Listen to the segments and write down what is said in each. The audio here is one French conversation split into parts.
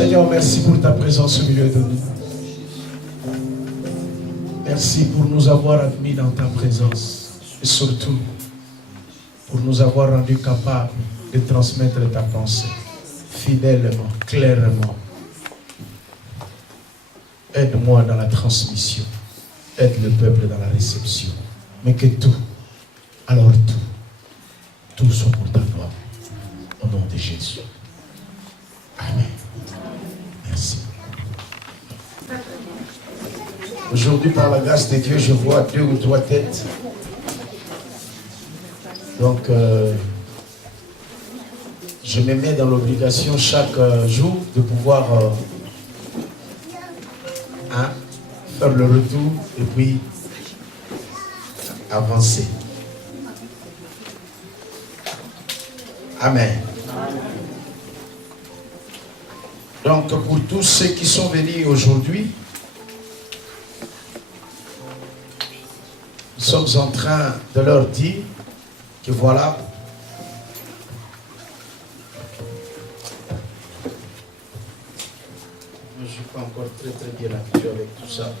Seigneur, merci pour ta présence au milieu de nous. Merci pour nous avoir admis dans ta présence. Et surtout, pour nous avoir rendus capables de transmettre ta pensée fidèlement, clairement. Aide-moi dans la transmission. Aide le peuple dans la réception. Mais que tout, alors tout soit pour ta gloire. Au nom de Jésus. Amen. Merci. Aujourd'hui, par la grâce de Dieu, je vois 2 ou 3 têtes. Donc, je me mets dans l'obligation chaque jour de pouvoir faire le retour et puis avancer. Amen. Donc, pour tous ceux qui sont venus aujourd'hui, nous sommes en train de leur dire que voilà, je ne suis pas encore très bien habitué avec tout ça.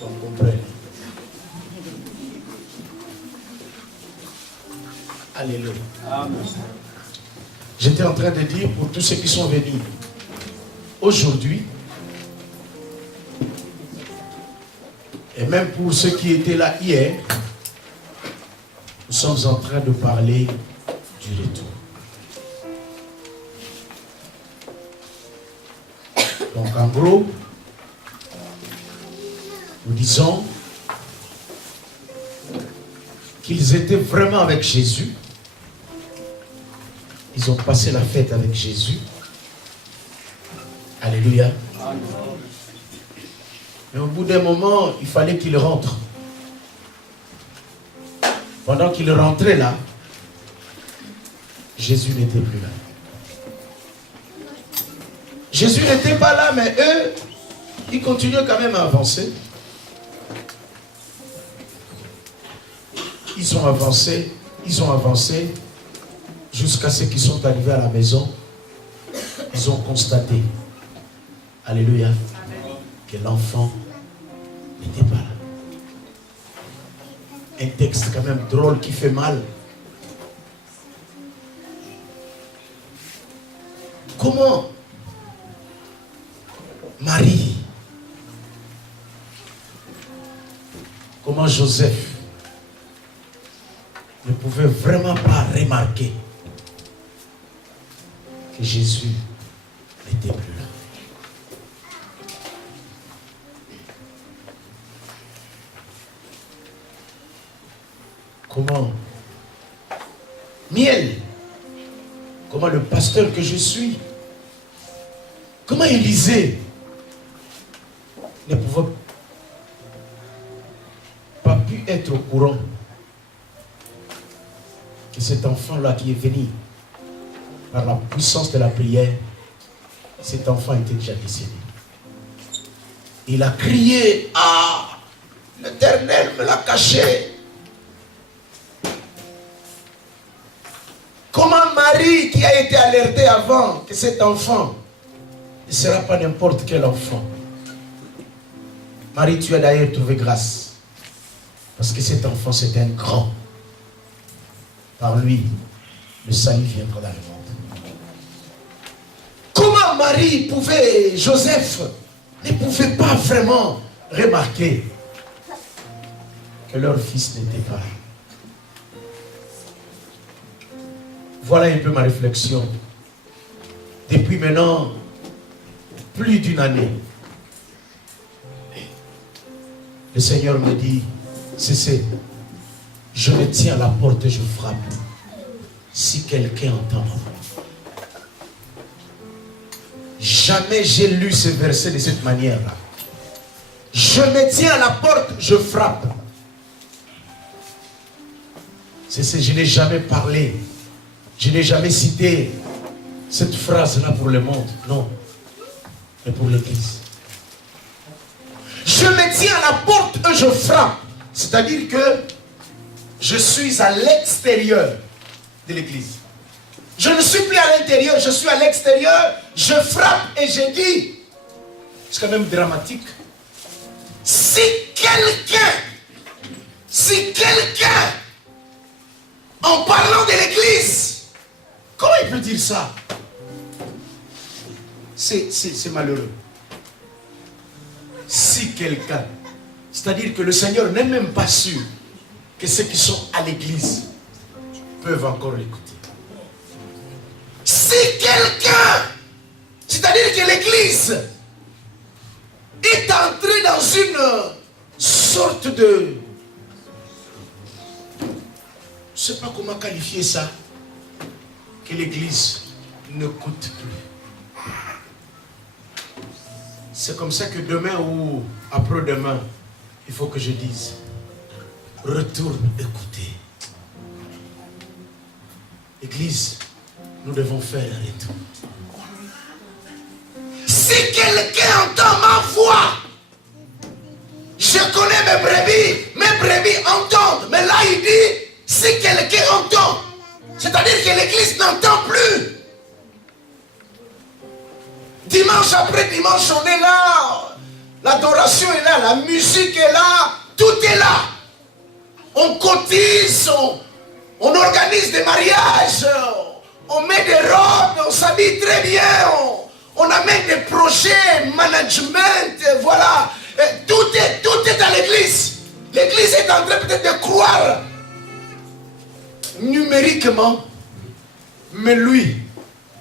On comprend. Alléluia. Amen. J'étais en train de dire pour tous ceux qui sont venus aujourd'hui, et même pour ceux qui étaient là hier, nous sommes en train de parler du retour. Donc en gros, nous disons qu'ils étaient vraiment avec Jésus. Ils ont passé la fête avec Jésus. Alléluia. Mais au bout d'un moment, il fallait qu'il rentre. Pendant qu'il rentrait là, Jésus n'était plus là. Jésus n'était pas là, mais eux, ils continuaient quand même à avancer. Ils ont avancé jusqu'à ce qu'ils sont arrivés à la maison. Ils ont constaté, alléluia, que l'enfant n'était pas là. Un texte quand même drôle qui fait mal. Comment Marie, comment Joseph ne pouvait vraiment pas remarquer que Jésus n'était plus là. Comment Miel, comment le pasteur que je suis, comment Élisée ne pouvait pas pu être au courant que cet enfant-là qui est venu par la puissance de la prière, cet enfant était déjà décédé. Il a crié, ah, l'Éternel me l'a caché. Comment Marie, qui a été alertée avant que cet enfant ne sera pas n'importe quel enfant. Marie, tu as d'ailleurs trouvé grâce. Parce que cet enfant, c'est un grand. Par lui, le salut viendra dans le monde. Comment Marie pouvait, Joseph, ne pouvait pas vraiment remarquer que leur fils n'était pas là. Voilà un peu ma réflexion. Depuis maintenant plus d'une année, le Seigneur me dit, cessez, je me tiens à la porte et je frappe. Si quelqu'un entend, jamais j'ai lu ce verset de cette manière-là. Je me tiens à la porte, je frappe. Cessez, je n'ai jamais parlé. Je n'ai jamais cité cette phrase-là pour le monde, non, mais pour l'Église. Je me tiens à la porte et je frappe. C'est-à-dire que je suis à l'extérieur de l'Église. Je ne suis plus à l'intérieur, je suis à l'extérieur. Je frappe et je dis. C'est quand même dramatique. Si quelqu'un, en parlant de l'église, comment il peut dire ça? C'est malheureux. Si quelqu'un, c'est-à-dire que le Seigneur n'est même pas sûr que ceux qui sont à l'église peuvent encore l'écouter. Si quelqu'un, c'est-à-dire que l'église est entrée dans une sorte de... Je ne sais pas comment qualifier ça, que l'église ne coûte plus. C'est comme ça que demain ou après-demain, il faut que je dise, retourne écouter. Église, nous devons faire un retour. Si quelqu'un entend ma voix, je connais mes brebis entendent. Mais là il dit, si quelqu'un entend, c'est-à-dire que l'église n'entend plus. Dimanche après dimanche, on est là. L'adoration est là, la musique est là, tout est là. On cotise, on organise des mariages, on met des robes, on s'habille très bien, on amène des projets, management, voilà. Tout est à l'église. L'église est en train peut-être de croire numériquement, mais lui,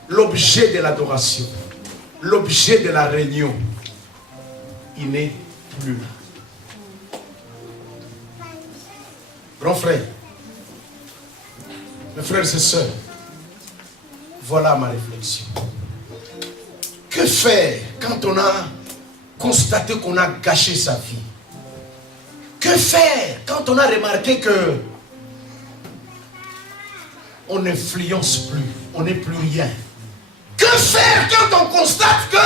l'objet de l'adoration, l'objet de la réunion, il n'est plus là. Grand frère, mes frères et sœurs, voilà ma réflexion. Que faire quand on a constaté qu'on a gâché sa vie? Que faire quand on a remarqué que on n'influence plus, on n'est plus rien? Que faire quand on constate que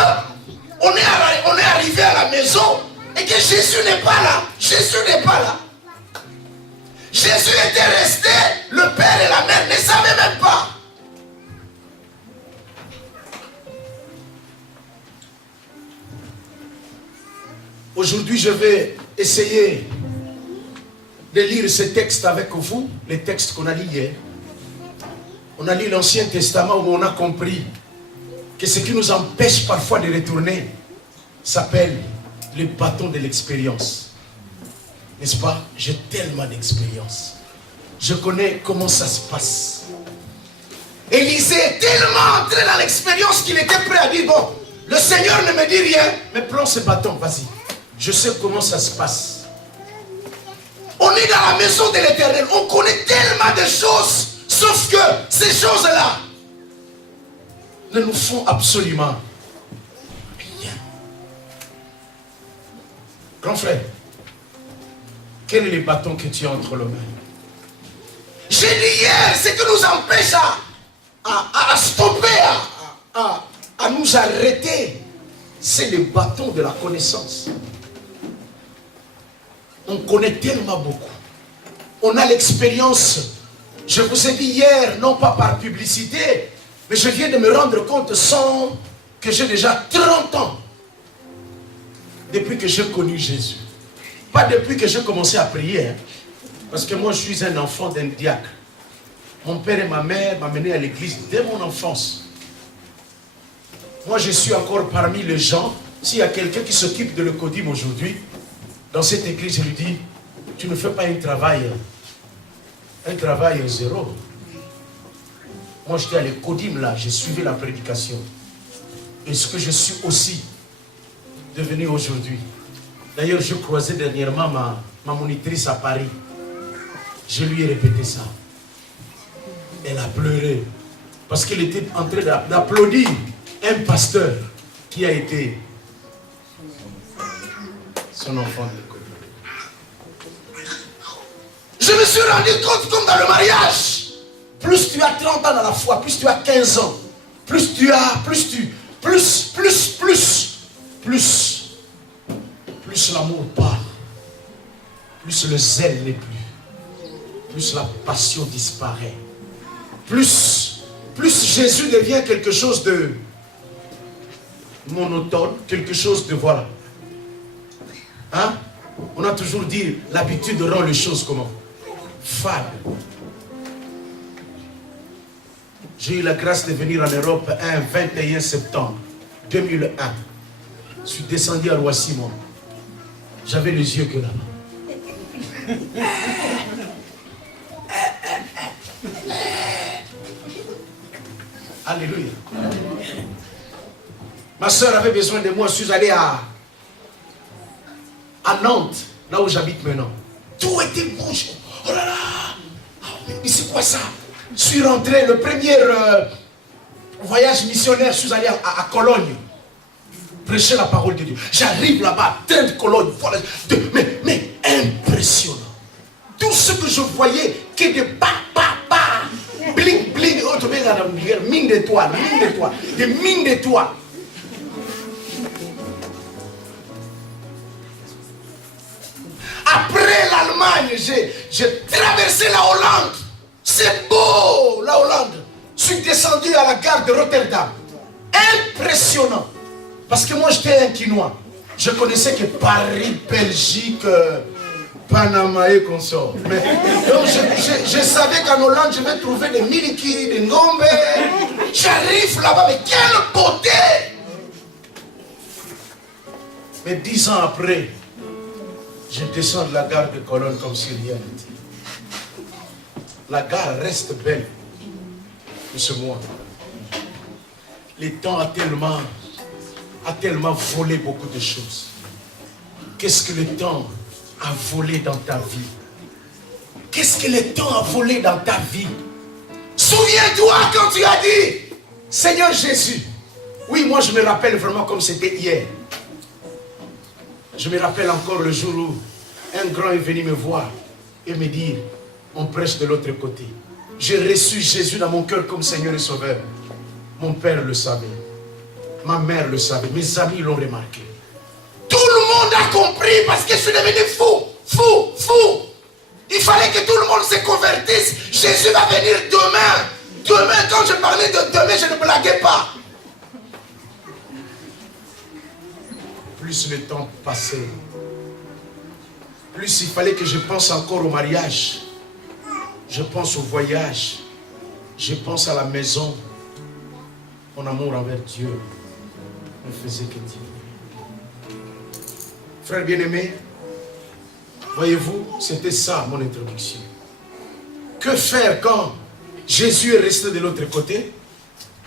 on est arrivé à la maison et que Jésus n'est pas là? Jésus n'est pas là. Jésus était resté, le père et la mère ne savaient même pas. Aujourd'hui, je vais essayer de lire ce texte avec vous, les textes qu'on a lus hier. On a lu l'Ancien Testament où on a compris que ce qui nous empêche parfois de retourner s'appelle le bâton de l'expérience. N'est-ce pas? J'ai tellement d'expérience. Je connais comment ça se passe. Élisée est tellement entré dans l'expérience qu'il était prêt à dire, bon, le Seigneur ne me dit rien, mais prends ce bâton, vas-y. Je sais comment ça se passe. On est dans la maison de l'Éternel. On connaît tellement de choses, sauf que ces choses-là ne nous font absolument rien. Grand frère, quel est le bâton que tu as entre les mains? J'ai dit hier, ce qui nous empêche à stopper, à nous arrêter, c'est le bâton de la connaissance. On connaît tellement beaucoup. On a l'expérience. Je vous ai dit hier, non pas par publicité, mais je viens de me rendre compte sans que j'ai déjà 30 ans depuis que j'ai connu Jésus. Pas depuis que j'ai commencé à prier, hein, parce que moi je suis un enfant d'un diacre. Mon père et ma mère m'ont mené à l'église dès mon enfance. Moi je suis encore parmi les gens. S'il y a quelqu'un qui s'occupe de l'Ecodim aujourd'hui, dans cette église, je lui dis, tu ne fais pas un travail zéro. Moi j'étais à l'Ecodim là, j'ai suivi la prédication. Et ce que je suis aussi devenu aujourd'hui. D'ailleurs, je croisais dernièrement ma monitrice à Paris. Je lui ai répété ça. Elle a pleuré. Parce qu'elle était en train d'applaudir un pasteur qui a été son enfant de l'école. Je me suis rendu compte comme dans le mariage. Plus tu as 30 ans dans la foi, plus tu as 15 ans, plus l'amour part, plus le zèle n'est plus la passion disparaît, plus plus Jésus devient quelque chose de monotone, quelque chose de voilà. Hein? On a toujours dit, l'habitude rend les choses comment? Fade. J'ai eu la grâce de venir en Europe un 21 septembre 2001. Je suis descendu à Roissy, moi. J'avais les yeux que là. Alléluia. Ma soeur avait besoin de moi. Je suis allé à Nantes, là où j'habite maintenant. Tout était rouge. Oh là là. Mais c'est quoi ça? Je suis rentré, le premier voyage missionnaire, je suis allé à Cologne. Prêcher la parole de Dieu. J'arrive là-bas, train de Cologne. Voilà, mais impressionnant. Tout ce que je voyais, que de bling, bling, mine d'étoiles, des mines d'étoiles. Après l'Allemagne, j'ai traversé la Hollande. C'est beau, la Hollande. Je suis descendu à la gare de Rotterdam. Impressionnant. Parce que moi, j'étais un Quinois. Je connaissais que Paris, Belgique, Panama et consorts. Donc, je savais qu'en Hollande, je vais trouver des Miliki, des Ngombe. J'arrive là-bas, mais quelle beauté! Mais 10 ans après, je descends de la gare de Cologne comme si rien n'était. La gare reste belle pour ce mois. Le temps a tellement volé beaucoup de choses. Qu'est-ce que le temps a volé dans ta vie? Qu'est-ce que le temps a volé dans ta vie? Souviens-toi quand tu as dit, Seigneur Jésus. Oui, moi je me rappelle vraiment comme c'était hier. Je me rappelle encore le jour où un grand est venu me voir et me dire, on prêche de l'autre côté. J'ai reçu Jésus dans mon cœur comme Seigneur et Sauveur. Mon père le savait. Ma mère le savait. Mes amis l'ont remarqué. Tout le monde a compris parce que je suis devenu fou. Il fallait que tout le monde se convertisse. Jésus va venir demain. Demain, quand je parlais de demain, je ne blaguais pas. Plus le temps passait, plus il fallait que je pense encore au mariage. Je pense au voyage. Je pense à la maison. Mon amour envers Dieu ne faisait que dire. Frère bien-aimé, voyez-vous, c'était ça mon introduction. Que faire quand Jésus est resté de l'autre côté?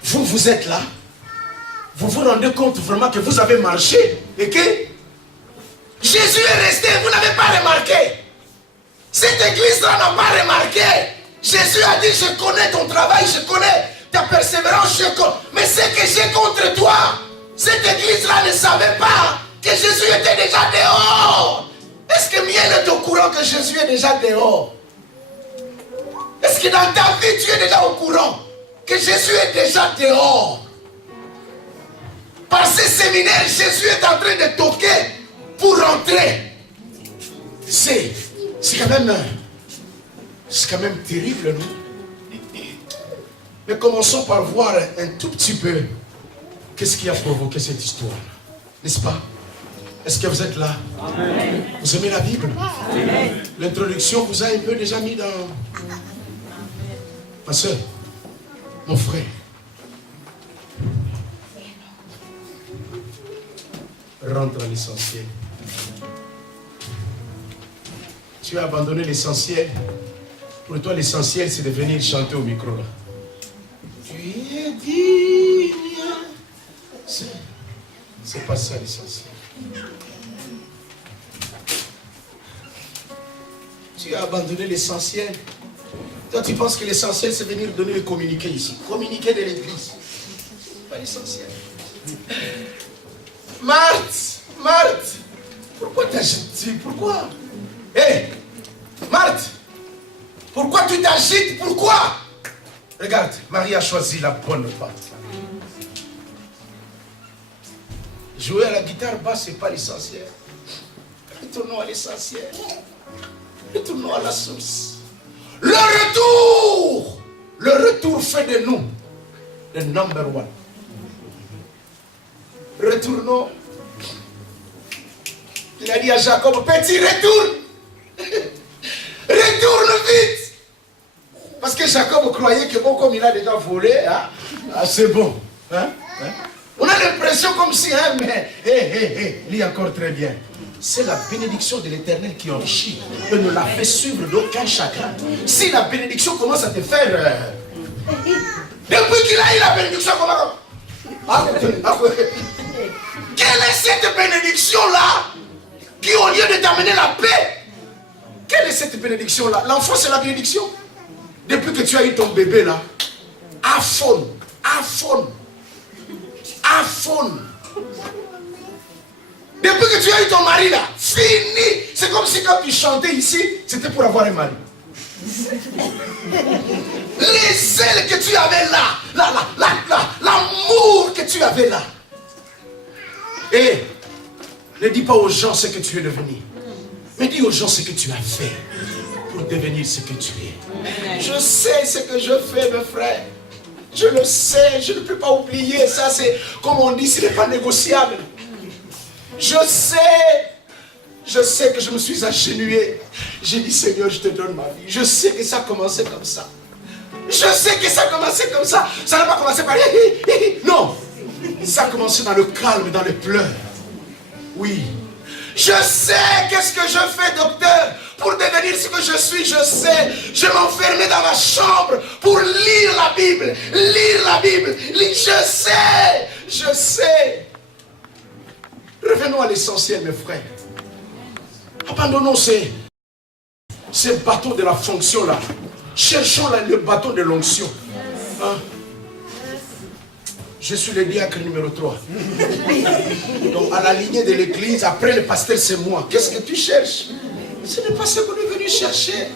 Vous êtes là. Vous vous rendez compte vraiment que vous avez marché et que Jésus est resté, vous n'avez pas remarqué. Cette église-là n'a pas remarqué. Jésus a dit, je connais ton travail, je connais ta persévérance, mais ce que j'ai contre toi, cette église-là ne savait pas que Jésus était déjà dehors. Est-ce que Miel est au courant que Jésus est déjà dehors? Est-ce que dans ta vie, tu es déjà au courant que Jésus est déjà dehors? Par ces séminaires, Jésus est en train de toquer pour rentrer. C'est quand même terrible, non? Mais commençons par voir un tout petit peu qu'est-ce qui a provoqué cette histoire. N'est-ce pas? Est-ce que vous êtes là? Amen. Vous aimez la Bible? L'introduction vous a un peu déjà mis dans... Ma soeur, mon frère. Rentre à l'essentiel. Tu as abandonné l'essentiel. Pour toi, l'essentiel, c'est de venir chanter au micro là. Tu es digne. C'est pas ça l'essentiel. Tu as abandonné l'essentiel. Toi, tu penses que l'essentiel, c'est venir donner le communiqué ici. Communiquer de l'église. Pas l'essentiel. Marthe, pourquoi t'agites? Pourquoi? Hé, Marthe, pourquoi tu t'agites? Pourquoi? Regarde, Marie a choisi la bonne patte. Jouer à la guitare basse, c'est pas l'essentiel. Retournons à l'essentiel. Retournons à la source. Le retour fait de nous The number one. Retournons. Il a dit à Jacob, petit, retourne. Retourne vite. Parce que Jacob croyait que bon, comme il a déjà volé, hein, c'est bon. Hein? On a l'impression comme si, hein, mais lis encore très bien. C'est la bénédiction de l'Éternel qui enrichit et ne la fait suivre d'aucun chagrin. Si la bénédiction commence à te faire... depuis qu'il a eu la bénédiction, comment... Quelle est cette bénédiction-là qui, au lieu de t'amener la paix, quelle est cette bénédiction-là? L'enfant, c'est la bénédiction. Depuis que tu as eu ton bébé là, iPhone. Depuis que tu as eu ton mari là, fini. C'est comme si quand tu chantais ici, c'était pour avoir un mari. Les ailes que tu avais là, l'amour que tu avais là. Et ne dis pas aux gens ce que tu es devenu, mais dis aux gens ce que tu as fait pour devenir ce que tu es. Je sais ce que je fais, mes frères. Je le sais, je ne peux pas oublier. Ça, c'est, comme on dit, ce n'est pas négociable. Je sais que je me suis agenouillé. J'ai dit, Seigneur, je te donne ma vie. Je sais que ça a commencé comme ça. Je sais que ça a commencé comme ça. Ça n'a pas commencé par... Non. Ça a commencé dans le calme, dans les pleurs. Oui. Je sais qu'est-ce que je fais, docteur, pour devenir ce que je suis. Je sais. Je m'enfermais dans ma chambre pour lire la Bible. Lire la Bible. Je sais. Revenons à l'essentiel, mes frères. Abandonnons ces bâtons de la fonction là. Cherchons le bâton de l'onction. Hein? Je suis le diacre numéro 3. Donc à la lignée de l'église, après le pasteur c'est moi. Qu'est-ce que tu cherches? Ce n'est pas ce qu'on est venu chercher.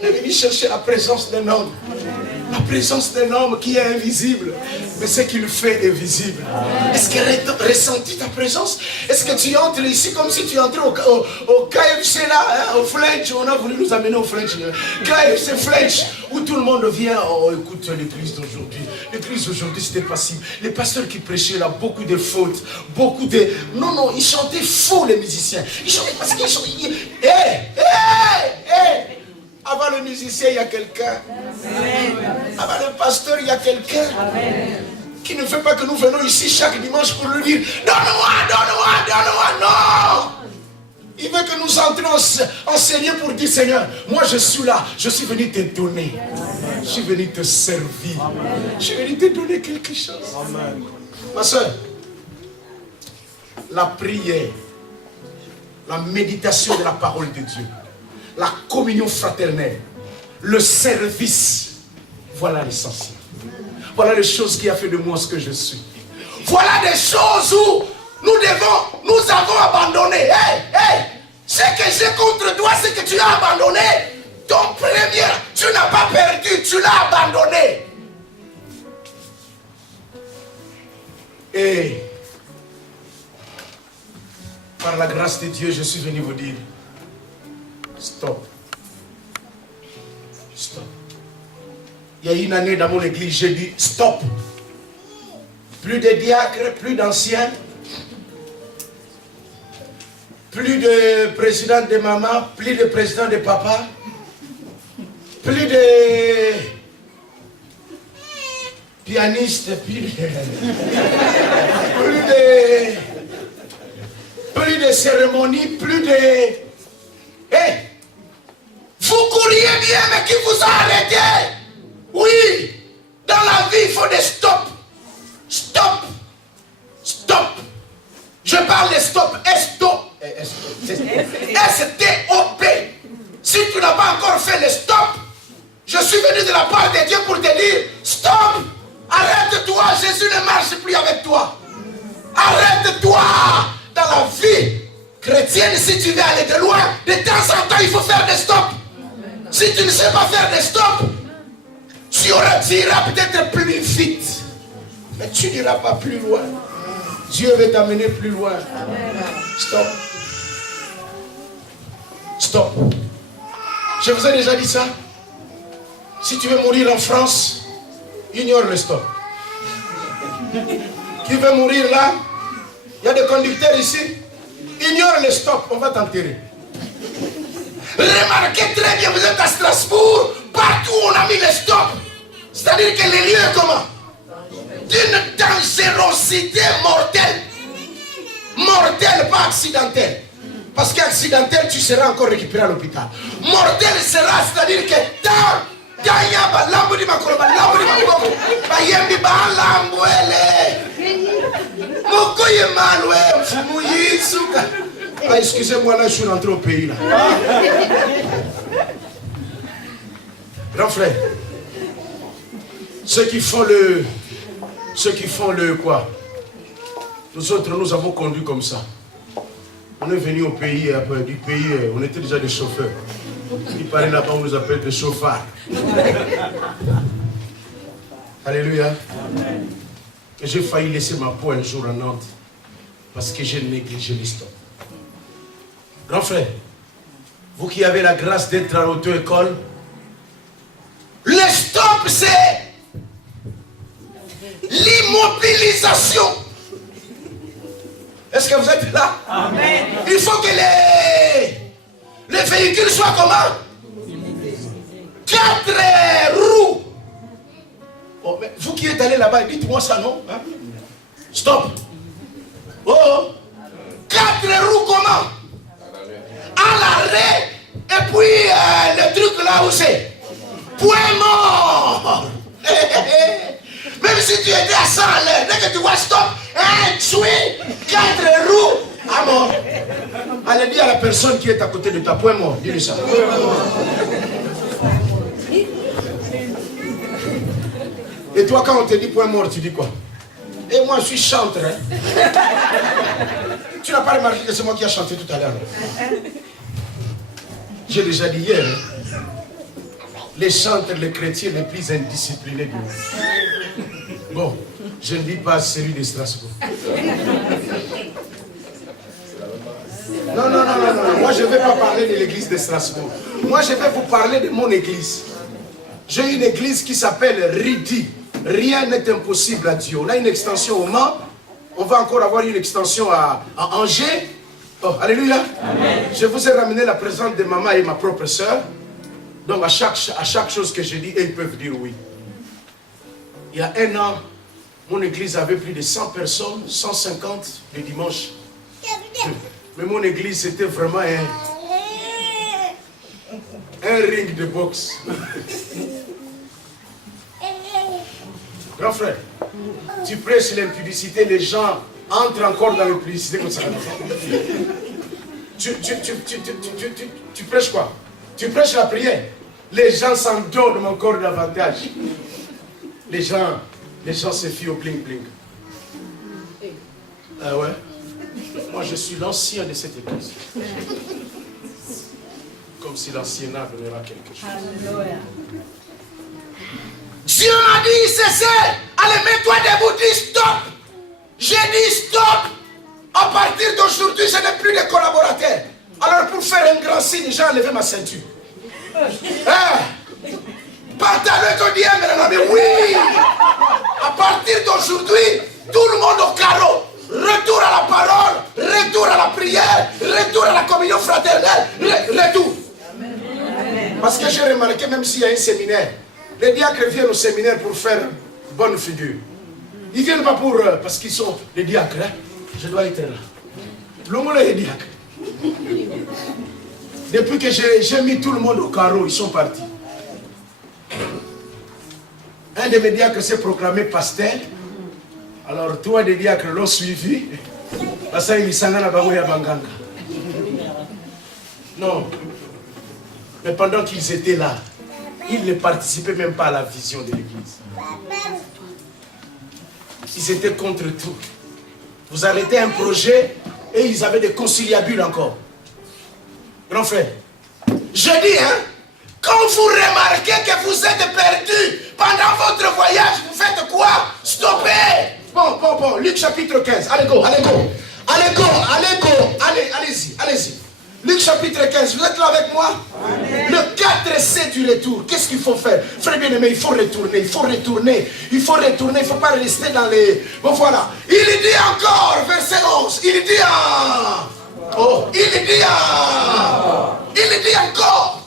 On est venu chercher la présence d'un homme. La présence d'un homme qui est invisible. Mais ce qu'il fait est visible. Est-ce que ressentis ta présence? Est-ce que tu entres ici comme si tu entrais au KFC là, hein, au French? On a voulu nous amener au French. KFC French, où tout le monde vient. Oh, écoute l'église d'aujourd'hui. L'église d'aujourd'hui, c'était passible. Les pasteurs qui prêchaient là, beaucoup de fautes, beaucoup de... Non, ils chantaient faux, les musiciens. Ils chantaient parce qu'ils chantaient... Avant le musicien, il y a quelqu'un. Avant le pasteur, il y a quelqu'un qui ne fait pas que nous venons ici chaque dimanche pour lui dire donne-moi, non. Il veut que nous entrions enseigner pour dire Seigneur, moi je suis là, je suis venu te donner. Je suis venu te servir. Je suis venu te donner quelque chose. Ma soeur, la prière, la méditation de la parole de Dieu, la communion fraternelle, le service, voilà l'essentiel. Voilà les choses qui a fait de moi ce que je suis. Voilà des choses où nous avons abandonné. Ce que j'ai contre toi, c'est que tu as abandonné. Ton premier, tu n'as pas perdu, tu l'as abandonné. Et par la grâce de Dieu, je suis venu vous dire, stop. Il y a une année dans mon église, j'ai dit stop. Plus de diacres, plus d'anciens, plus de présidents de maman, plus de présidents de papa, plus de pianistes, plus de cérémonies, plus de... Vous couriez bien, mais qui vous a arrêté? Oui, dans la vie, il faut des stops. Stop. Je parle de stop. S-T-O-P. Si tu n'as pas encore fait le stop, je suis venu de la part de Dieu pour te dire, stop. Arrête-toi, Jésus ne marche plus avec toi. Arrête-toi dans la vie chrétienne. Si tu veux aller de loin, de temps en temps, il faut faire des stops. Si tu ne sais pas faire des stops, tu iras peut-être plus vite, mais tu n'iras pas plus loin. Dieu veut t'amener plus loin. Stop. Je vous ai déjà dit ça. Si tu veux mourir en France, ignore le stop. Qui veut mourir là? Il y a des conducteurs ici. Ignore les stops, on va t'enterrer. Remarquez très bien, vous êtes à Strasbourg, partout on a mis les stops. C'est-à-dire que les lieux comment? D'une dangerosité mortelle. Mortelle, pas accidentelle. Parce qu'accidentel, tu seras encore récupéré à l'hôpital. Mortel sera, c'est-à-dire que excusez-moi, là, je suis rentré au pays. Là. Grand frère, ceux qui font le quoi? Nous autres, nous avons conduit comme ça. On est venu au pays, après du pays, on était déjà des chauffeurs. Il paraît là-bas, on nous appelle des chauffards. Alléluia. Et j'ai failli laisser ma peau un jour en Nantes parce que j'ai négligé les stops. Grand frère, vous qui avez la grâce d'être à l'auto-école, le stop c'est l'immobilisation. Est-ce que vous êtes là? Amen. Il faut que les véhicules soient comment? 4 roues. Oh, mais vous qui êtes allé là-bas, dites-moi ça, non? Hein? Stop. Oh, 4 roues comment? À l'arrêt. Et puis le truc là où c'est? Point mort. Même si tu étais à 100 à l'heure, dès que tu vois stop, un tué, 4 roues, à mort. Allez dire à la personne qui est à côté de toi, point mort, dis-lui ça. Et toi, quand on te dit point mort, tu dis quoi? Et moi, je suis chanteur. Hein? Tu n'as pas remarqué que c'est moi qui ai chanté tout à l'heure? J'ai déjà dit hier, hein? Les chanteurs, les chrétiens les plus indisciplinés du monde. Bon, je ne dis pas celui de Strasbourg. Non. Moi, je ne vais pas parler de l'église de Strasbourg. Moi, je vais vous parler de mon église. J'ai une église qui s'appelle Ridi. Rien n'est impossible à Dieu. On a une extension au Mans. On va encore avoir une extension à Angers. Oh, alléluia. Amen. Je vous ai ramené la présence de maman et ma propre soeur. Donc à chaque chose que je dis, ils peuvent dire oui. Il y a 1 an, mon église avait plus de 100 personnes, 150 le dimanche. Mais mon église, c'était vraiment un ring de boxe. Grand frère, tu prêches l'impudicité, les gens entrent encore dans l'impudicité comme ça. Tu prêches quoi? Tu prêches la prière. Les gens s'en donnent encore davantage. Les gens se fient au bling bling. Ah ouais? Moi je suis l'ancien de cette église. Comme si l'anciennat donnera quelque chose. Alléluia. Dieu m'a dit cessez. Allez, mets-toi debout, dis stop. J'ai dit stop. À partir d'aujourd'hui, je n'ai plus de collaborateurs. Alors pour faire un grand signe, j'ai enlevé ma ceinture. Pantalon ton diable, mais oui. À partir d'aujourd'hui, tout le monde au carreau. Retour à la parole, retour à la prière, retour à la communion fraternelle, retour. Parce que j'ai remarqué, même s'il y a un séminaire, les diacres viennent au séminaire pour faire bonne figure. Ils ne viennent pas pour... parce qu'ils sont les diacres. Hein? Je dois être là. L'homme est diacre. Depuis que j'ai mis tout le monde au carreau, ils sont partis. Un de mes diacres s'est proclamé pasteur. Alors, 3 des diacres l'ont suivi. Non. Mais pendant qu'ils étaient là, ils ne participaient même pas à la vision de l'église. Ils étaient contre tout. Vous arrêtez un projet et ils avaient des conciliabules encore. Grand frère, je dis, hein, quand vous remarquez que vous êtes perdu pendant votre voyage, vous faites quoi? Stoppez! Bon, Luc chapitre 15, allez-y. Luc chapitre 15, vous êtes là avec moi? Amen. Le 4C du retour. Qu'est-ce qu'il faut faire? Frère bien-aimé, il faut retourner, il faut retourner, il faut retourner, il ne faut pas rester dans les... Bon voilà, il dit encore, verset 11, il dit il dit encore.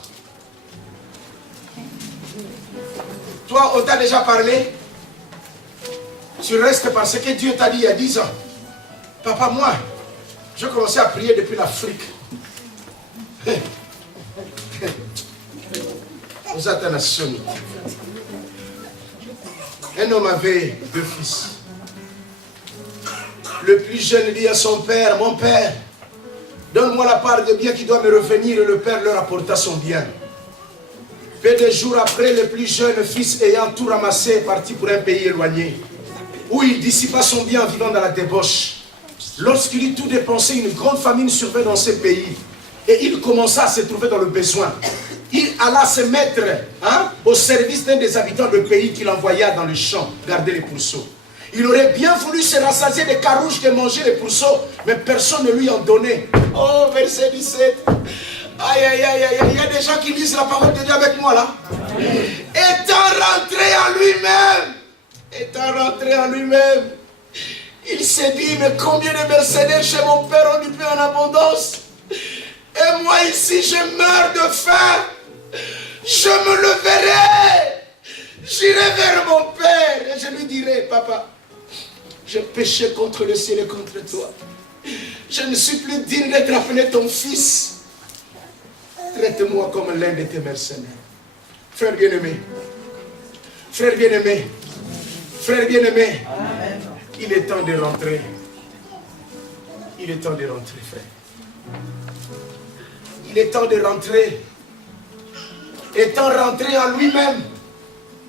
Toi, on t'a déjà parlé? Tu restes parce que Dieu t'a dit il y a 10 ans. Papa, moi, je commençais à prier depuis l'Afrique. Vous êtes un nation. Un homme avait 2 fils. Le plus jeune dit à son père, mon père, donne-moi la part de bien qui doit me revenir. Et le père leur apporta son bien. Peu de jours après, le plus jeune fils ayant tout ramassé est parti pour un pays éloigné, où il dissipa son bien en vivant dans la débauche. Lorsqu'il eut tout dépensé, une grande famine survint dans ce pays. Et il commença à se trouver dans le besoin. Il alla se mettre au service d'un des habitants du pays qu'il envoya dans le champ, garder les pourceaux. Il aurait bien voulu se rassasier des carouges de manger les pourceaux, mais personne ne lui en donnait. Oh, verset 17. Aïe, aïe, aïe, aïe, il y a des gens qui lisent la parole de Dieu avec moi là. Étant rentré en lui-même, il s'est dit, mais combien de mercenaires chez mon père ont du pain en abondance? Et moi ici, je meurs de faim. Je me leverai. J'irai vers mon père et je lui dirai, papa, j'ai péché contre le ciel et contre toi. Je ne suis plus digne d'être appelé ton fils. Traite-moi comme l'un de tes mercenaires. Frère bien-aimé, frère bien-aimé, frère bien-aimé, il est temps de rentrer. Il est temps de rentrer, frère. Il est temps de rentrer. Étant rentré en lui-même,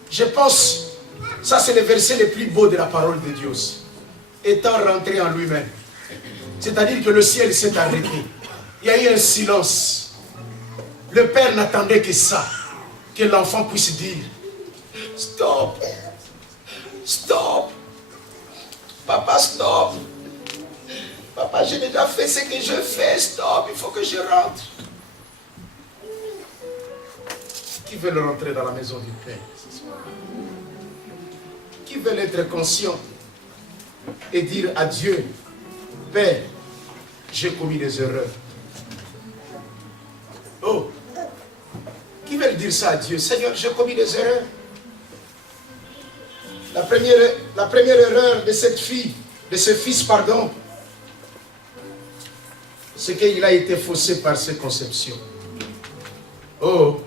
je pense, ça c'est le verset le plus beau de la parole de Dieu. Étant rentré en lui-même. C'est-à-dire que le ciel s'est arrêté. Il y a eu un silence. Le père n'attendait que ça. Que l'enfant puisse dire, stop. Stop. Papa, stop. Papa, j'ai déjà fait ce que je fais. Stop, il faut que je rentre. Qui veut rentrer dans la maison du Père? Qui veut être conscient et dire à Dieu, Père, j'ai commis des erreurs. Oh, qui veut dire ça à Dieu? Seigneur, j'ai commis des erreurs. La première erreur de cette fille, de ce fils, pardon, c'est qu'il a été faussé par ses conceptions. Oh,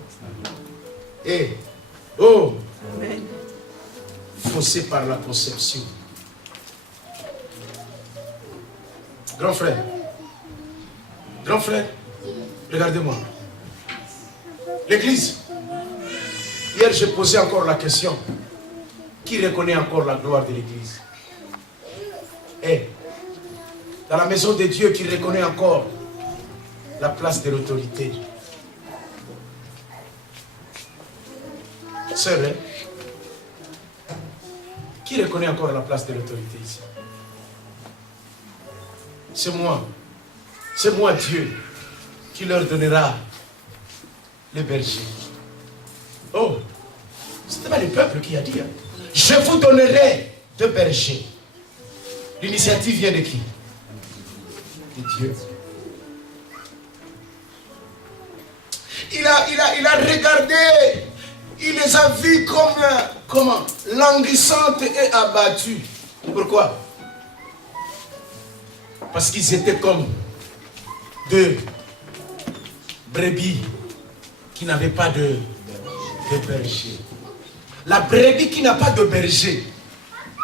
oh, faussé par la conception. Grand frère, regardez-moi. L'église, hier j'ai posé encore la question, qui reconnaît encore la gloire de l'église? Dans la maison de Dieu, qui reconnaît encore la place de l'autorité? Sœur, qui reconnaît encore la place de l'autorité ici? C'est moi. C'est moi, Dieu, qui leur donnera les bergers. Oh, c'était pas le peuple qui a dit. Je vous donnerai 2 bergers. L'initiative vient de qui? De Dieu. Il a regardé. Il les a vus comme, languissantes et abattues. Pourquoi? Parce qu'ils étaient comme 2 brebis qui n'avaient pas de berger. La brebis qui n'a pas de berger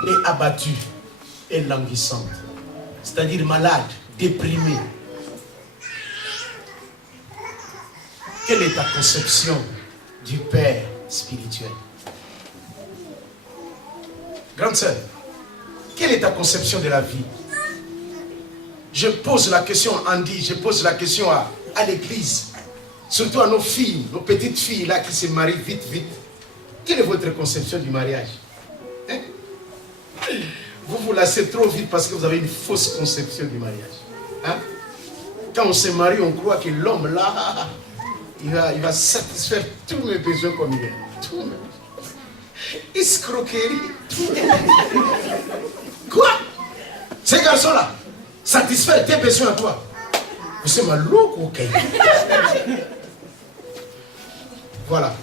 est abattue et languissante. C'est-à-dire malade, déprimée. Quelle est ta conception du Père spirituel? Grande sœur, quelle est ta conception de la vie? Je pose la question à Andy, je pose la question à l'église, surtout à nos filles, nos petites filles là qui se marient vite. Quelle est votre conception du mariage? Vous vous lassez trop vite parce que vous avez une fausse conception du mariage. Quand on se marie, on croit que l'homme là, Il va satisfaire tous mes besoins comme il est. Tous mes besoins. Escroquerie. Quoi? Ces garçons-là satisfaire tes besoins à toi. C'est malou ou ok? Voilà.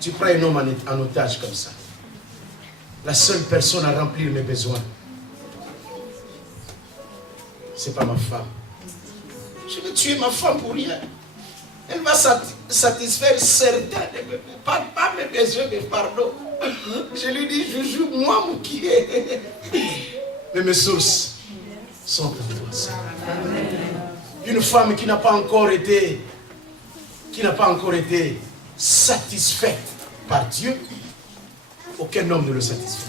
Tu prends un homme en otage comme ça. La seule personne à remplir mes besoins, c'est pas ma femme. Je vais tuer ma femme pour rien. Elle va satisfaire certains de mes, pas mes besoins, mais pardon. Je lui dis, je joue moi, mon qui est. Mais mes sources sont pour toi, Seigneur. Une femme qui n'a pas encore été satisfaite par Dieu, aucun homme ne le satisfait.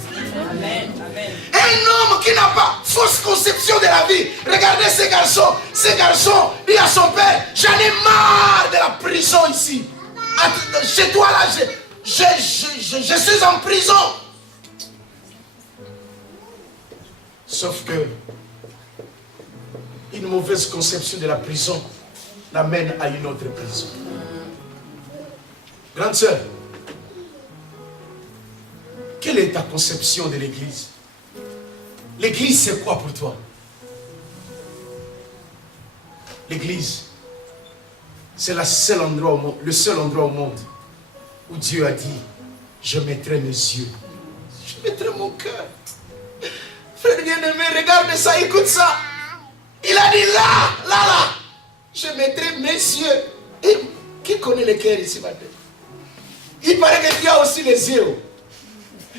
Amen. Un homme qui n'a pas fausse conception de la vie. Regardez ces garçons. Ces garçons disent à son père, j'en ai marre de la prison ici. Chez toi là, je suis en prison. Sauf que une mauvaise conception de la prison l'amène à une autre prison. Grande sœur, quelle est ta conception de l'église? L'église, c'est quoi pour toi? L'église, c'est le seul endroit au monde où Dieu a dit, je mettrai mes yeux, je mettrai mon cœur. Frère bien-aimé, regarde ça, écoute ça. Il a dit là, je mettrai mes yeux. Et qui connaît le cœur ici maintenant? Il paraît que Dieu a aussi les yeux.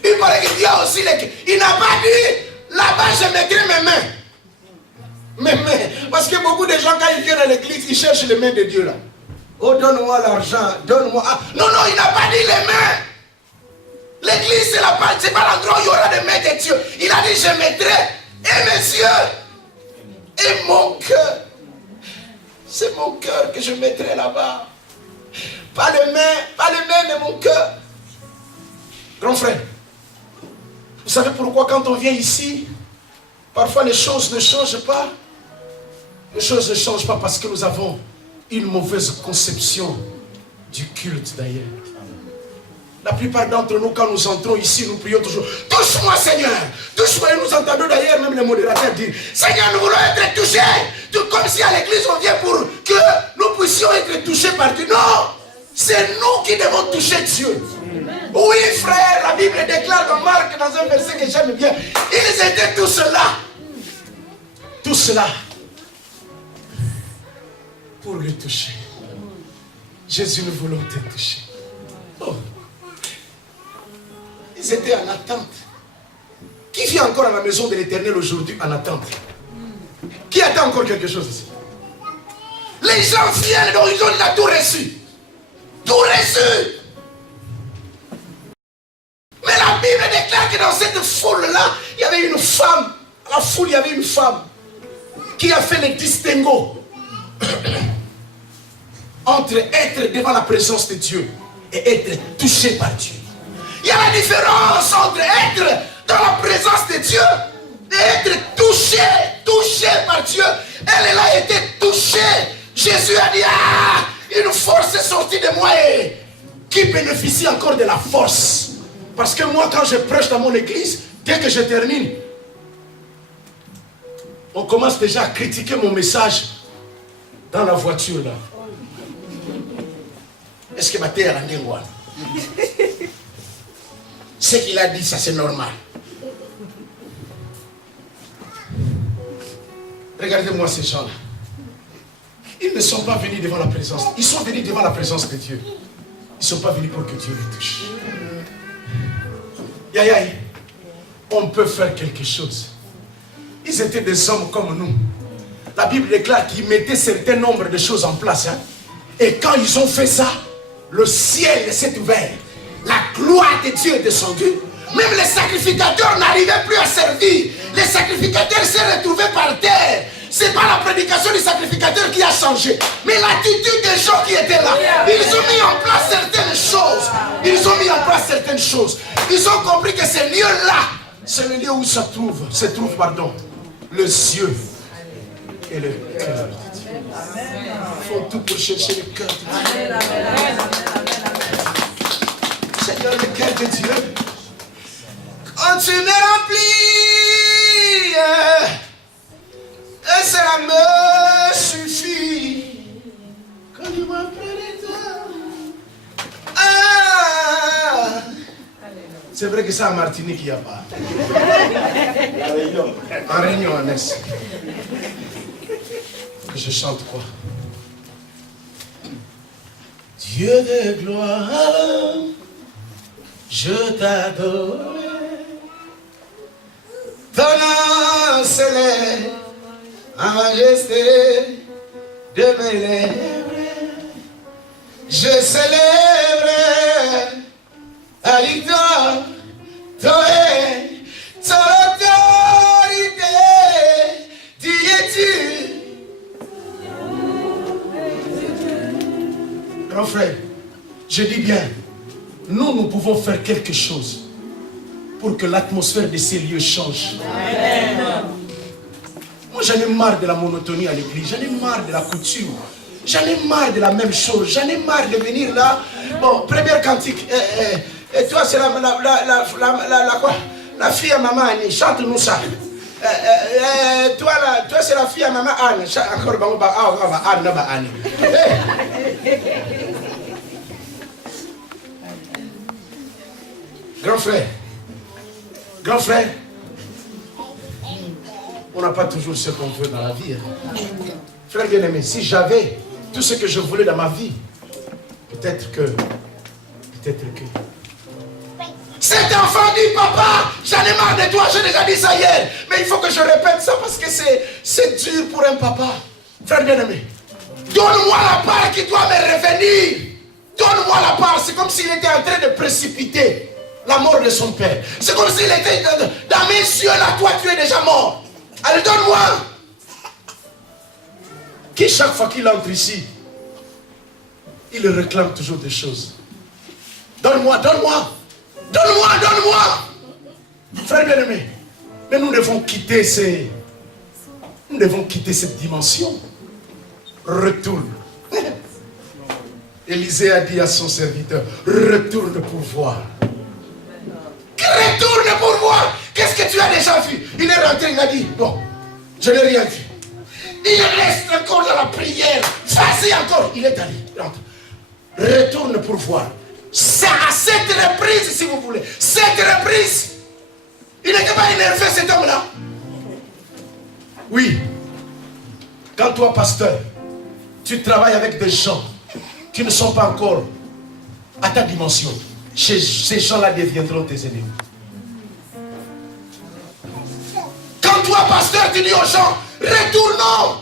Il paraît que Dieu a aussi les cœurs. Il n'a pas dit, là-bas je mettrai mes mains. Mes mains. Parce que beaucoup de gens, quand ils viennent à l'église, ils cherchent les mains de Dieu là. Oh, donne-moi l'argent, donne-moi. Ah. Non, il n'a pas dit les mains. L'église, c'est pas l'endroit où il y aura des mains de Dieu. Il a dit, je mettrai et mes yeux et mon cœur. C'est mon cœur que je mettrai là-bas. Pas les mains, mais mon cœur. Grand frère, vous savez pourquoi quand on vient ici, parfois les choses ne changent pas? Les choses ne changent pas parce que nous avons une mauvaise conception du culte d'ailleurs. La plupart d'entre nous, quand nous entrons ici, nous prions toujours, touche-moi Seigneur, touche-moi. Et nous entendons d'ailleurs même les modérateurs dire, Seigneur, nous voulons être touchés. Tout comme si à l'église on vient pour que nous puissions être touchés par Dieu. Non, c'est nous qui devons toucher Dieu. Oui frère, la Bible déclare dans Marc, dans un verset que j'aime bien, ils étaient tous là pour le toucher. Jésus, nous voulons te toucher. Oh. Ils étaient en attente. Qui vient encore à la maison de l'Éternel aujourd'hui en attente? Qui attend encore quelque chose ici? Les gens viennent d'horizon, il a tout reçu. Tout reçu. Mais la Bible déclare que dans cette foule-là, il y avait une femme. Dans la foule, il y avait une femme qui a fait le distinguo entre être devant la présence de Dieu et être touché par Dieu. Il y a la différence entre être dans la présence de Dieu et être touché par Dieu. Elle a été touchée. Jésus a dit, une force est sortie de moi et qui bénéficie encore de la force. Parce que moi, quand je prêche dans mon église, dès que je termine, on commence déjà à critiquer mon message dans la voiture là. Est-ce que ma terre a un ce qu'il a dit, ça c'est normal. Regardez-moi ces gens-là. Ils ne sont pas venus devant la présence. Ils sont venus devant la présence de Dieu. Ils ne sont pas venus pour que Dieu les touche. Yaï, on peut faire quelque chose. Ils étaient des hommes comme nous. La Bible déclare qu'ils mettaient un certain nombre de choses en place. Hein? Et quand ils ont fait ça, le ciel s'est ouvert. La gloire de Dieu est descendue. Même les sacrificateurs n'arrivaient plus à servir. Les sacrificateurs s'est retrouvés par terre. Ce n'est pas la prédication du sacrificateur qui a changé, mais l'attitude des gens qui étaient là. Ils ont mis en place certaines choses. Ils ont compris que ce lieu-là, c'est le lieu où se trouve, les yeux et le cœur de Dieu. Ils font tout pour chercher le cœur de Dieu. Seigneur, le cœur de Dieu. Quand tu me remplis, et cela me suffit. Quand tu m'as près de toi. Ah. C'est vrai que ça en Martinique, il n'y a pas. En Réunion, en Est. Que je chante quoi? Dieu de gloire, je t'adore. Ton nom s'élève en majesté de mes lèvres. Je célèbre la victoire, ton règne, ton autorité. Qui es-tu? Grand frère, je dis bien, nous pouvons faire quelque chose pour que l'atmosphère de ces lieux change. Amen. Moi, j'en ai marre de la monotonie à l'église, j'en ai marre de la couture, j'en ai marre de la même chose, j'en ai marre de venir là. Bon, première cantique, et toi, c'est quoi? La fille à maman Annie, chante-nous ça. Toi, c'est la fille à maman Anne. Encore, Anne. Grand frère, on n'a pas toujours ce qu'on veut dans la vie. Frère bien-aimé, si j'avais tout ce que je voulais dans ma vie, peut-être que cet enfant dit, papa, j'en ai marre de toi, j'ai déjà dit ça hier, mais il faut que je répète ça parce que c'est dur pour un papa. Frère bien-aimé, donne-moi la part qui doit me revenir. Donne-moi la part. C'est comme s'il était en train de précipiter la mort de son père. C'est comme s'il était dans mes yeux, là, toi tu es déjà mort. Allez, donne-moi. Qui chaque fois qu'il entre ici, il réclame toujours des choses. Donne-moi. Frère bien-aimé, mais nous devons quitter cette dimension. Retourne. Élisée a dit à son serviteur, retourne pour voir. Retourne pour voir. Qu'est-ce que tu as déjà vu? Il est rentré, il a dit, bon, je n'ai rien vu. Il reste encore dans la prière. Vas-y encore. Il est allé. Rentre. Retourne pour voir. C'est à cette reprise, si vous voulez. Cette reprise. Il n'était pas énervé, cet homme-là. Oui. Quand toi, pasteur, tu travailles avec des gens qui ne sont pas encore à ta dimension, ces gens-là deviendront tes ennemis. Quand toi, pasteur, tu dis aux gens, retournons.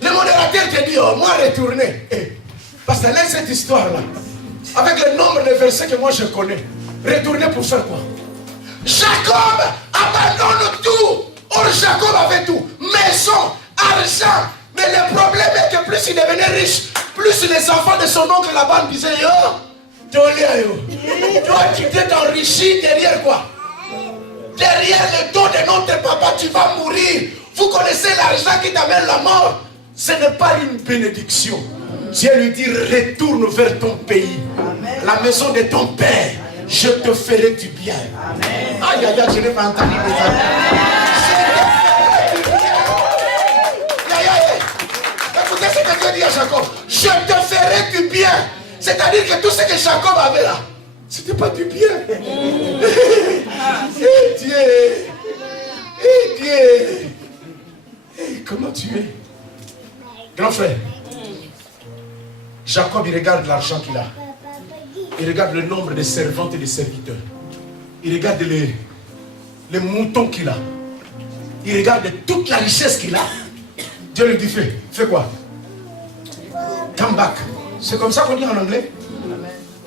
Le modérateur te dit, oh, moi, retournez. Parce que laisse cette histoire-là. Avec le nombre de versets que moi je connais. Retournez pour faire quoi? Jacob abandonne tout. Or, Jacob avait tout. Maison, argent. Mais le problème est que plus il devenait riche, plus les enfants de son oncle Laban disaient, yo, toi tu t'es enrichi derrière quoi? Derrière le dos de notre papa, tu vas mourir. Vous connaissez l'argent qui t'amène la mort. Ce n'est pas une bénédiction. Dieu lui dit, retourne vers ton pays. Amen. La maison de ton père. Je te ferai du bien. Amen. Aïe, aïe, aïe, je n'ai pas entendu mes amis. Écoutez ce que Dieu dit à Jacob. Je te ferai du bien. C'est-à-dire que tout ce que Jacob avait là, ce n'était pas du bien. Et Dieu. Comment tu es? Grand frère. Jacob, il regarde l'argent qu'il a. Il regarde le nombre de servantes et de serviteurs. Il regarde les moutons qu'il a. Il regarde toute la richesse qu'il a. Dieu lui dit, fais quoi? Come back. C'est comme ça qu'on dit en anglais?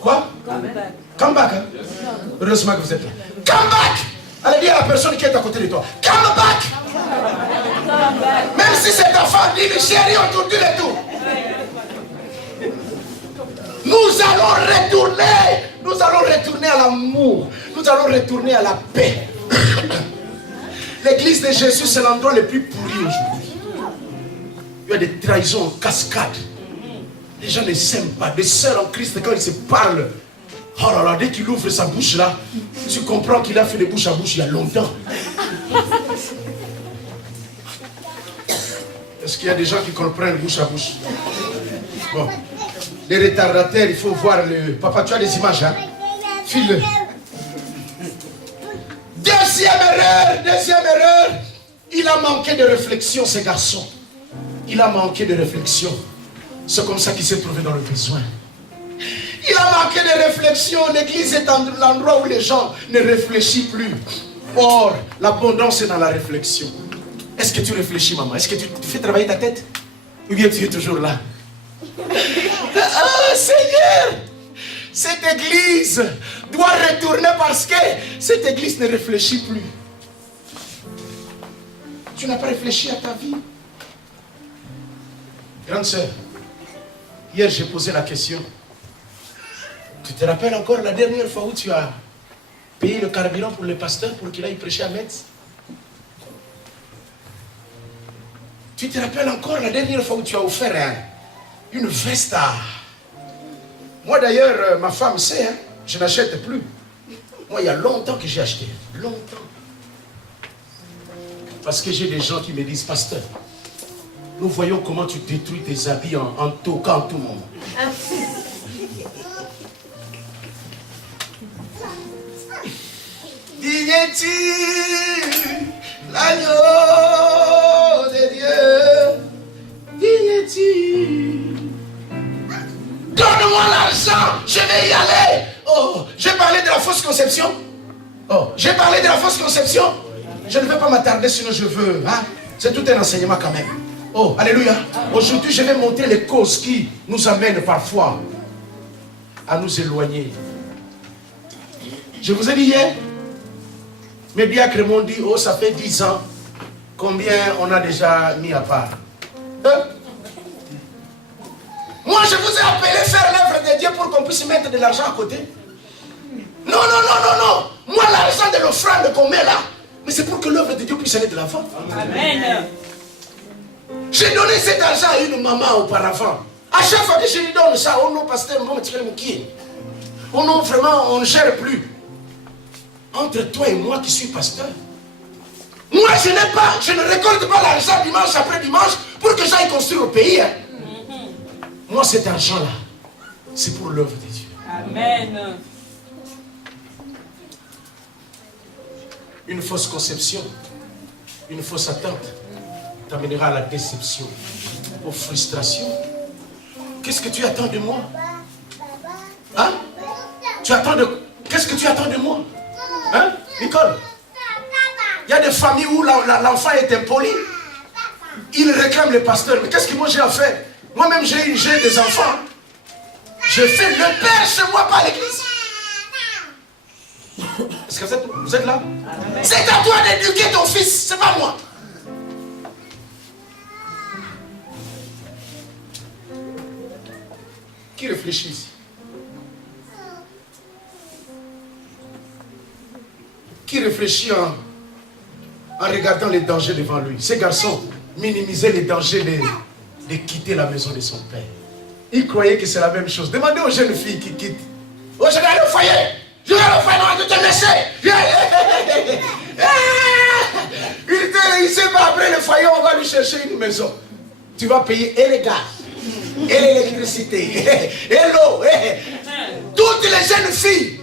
Quoi? Come back. Hein? Heureusement que vous êtes là. Come back. Allez dire à la personne qui est à côté de toi. Come back. Même si cet enfant dit, chérie, on tourne et tout. Nous allons retourner à l'amour. Nous allons retourner à la paix. L'église de Jésus, c'est l'endroit le plus pourri aujourd'hui. Il y a des trahisons en cascade. Les gens ne s'aiment pas. Des sœurs en Christ, quand ils se parlent, oh là là, dès qu'il ouvre sa bouche là, tu comprends qu'il a fait de bouche à bouche il y a longtemps. Est-ce qu'il y a des gens qui comprennent bouche à bouche? Bon. Les retardataires, il faut voir le... Papa, tu as des images, hein? File-le. Deuxième erreur. Il a manqué de réflexion, ce garçon. Il a manqué de réflexion. C'est comme ça qu'il s'est trouvé dans le besoin. Il a manqué de réflexion. L'église est l'endroit où les gens ne réfléchissent plus. Or, l'abondance est dans la réflexion. Est-ce que tu réfléchis, maman? Est-ce que tu fais travailler ta tête? Ou bien tu es toujours là? Ah, Seigneur! Cette église doit retourner parce que cette église ne réfléchit plus. Tu n'as pas réfléchi à ta vie. Grande sœur, hier j'ai posé la question. Tu te rappelles encore la dernière fois où tu as payé le carburant pour le pasteur pour qu'il aille prêcher à Metz? Tu te rappelles encore la dernière fois où tu as offert une veste à... Moi d'ailleurs, ma femme sait, hein, je n'achète plus. Moi, il y a longtemps que j'ai acheté. Longtemps. Parce que j'ai des gens qui me disent, pasteur, nous voyons comment tu détruis tes habits en toquant tout le monde. Digne-tu l'agneau de Dieu? Digne-tu? Donne-moi l'argent, je vais y aller. Oh, j'ai parlé de la fausse conception. Oh, j'ai parlé de la fausse conception. Je ne vais pas m'attarder, sinon je veux. Hein? C'est tout un enseignement quand même. Oh, alléluia. Aujourd'hui, je vais montrer les causes qui nous amènent parfois à nous éloigner. Je vous ai dit hier, mes diacres m'ont dit, oh, ça fait 10 ans, combien on a déjà mis à part? Moi, je vous ai appelé faire l'œuvre de Dieu pour qu'on puisse mettre de l'argent à côté. Non. Moi, l'argent de l'offrande qu'on met là, mais c'est pour que l'œuvre de Dieu puisse aller de l'avant. Amen. J'ai donné cet argent à une maman auparavant. À chaque fois que je lui donne ça, oh non, pasteur, oh non, vraiment, on ne gère plus. Entre toi et moi qui suis pasteur, moi, je ne récolte pas l'argent dimanche après dimanche pour que j'aille construire au pays. Hein. Moi, cet argent-là, c'est pour l'œuvre de Dieu. Amen. Une fausse conception, une fausse attente t'amènera à la déception, aux frustrations. Qu'est-ce que tu attends de moi? Hein? Qu'est-ce que tu attends de moi? Hein, Nicole? Il y a des familles où l'enfant est impoli. Il réclame le pasteur. Mais qu'est-ce que moi j'ai à faire? Moi-même j'ai des enfants. Je fais le père chez moi, pas à l'église. Est-ce que vous êtes là? C'est à toi d'éduquer ton fils, c'est pas moi. Qui réfléchit ici? Qui réfléchit en regardant les dangers devant lui? Ces garçons minimisaient les dangers de quitter la maison de son père. Ils croyaient que c'est la même chose. Demandez aux jeunes filles qui quittent. Oh, je vais aller au foyer. Je vais aller au foyer, non, je te laisser. Il sait pas, après le foyer, on va lui chercher une maison. Tu vas payer et les gaz, et l'électricité, et l'eau, toutes les jeunes filles.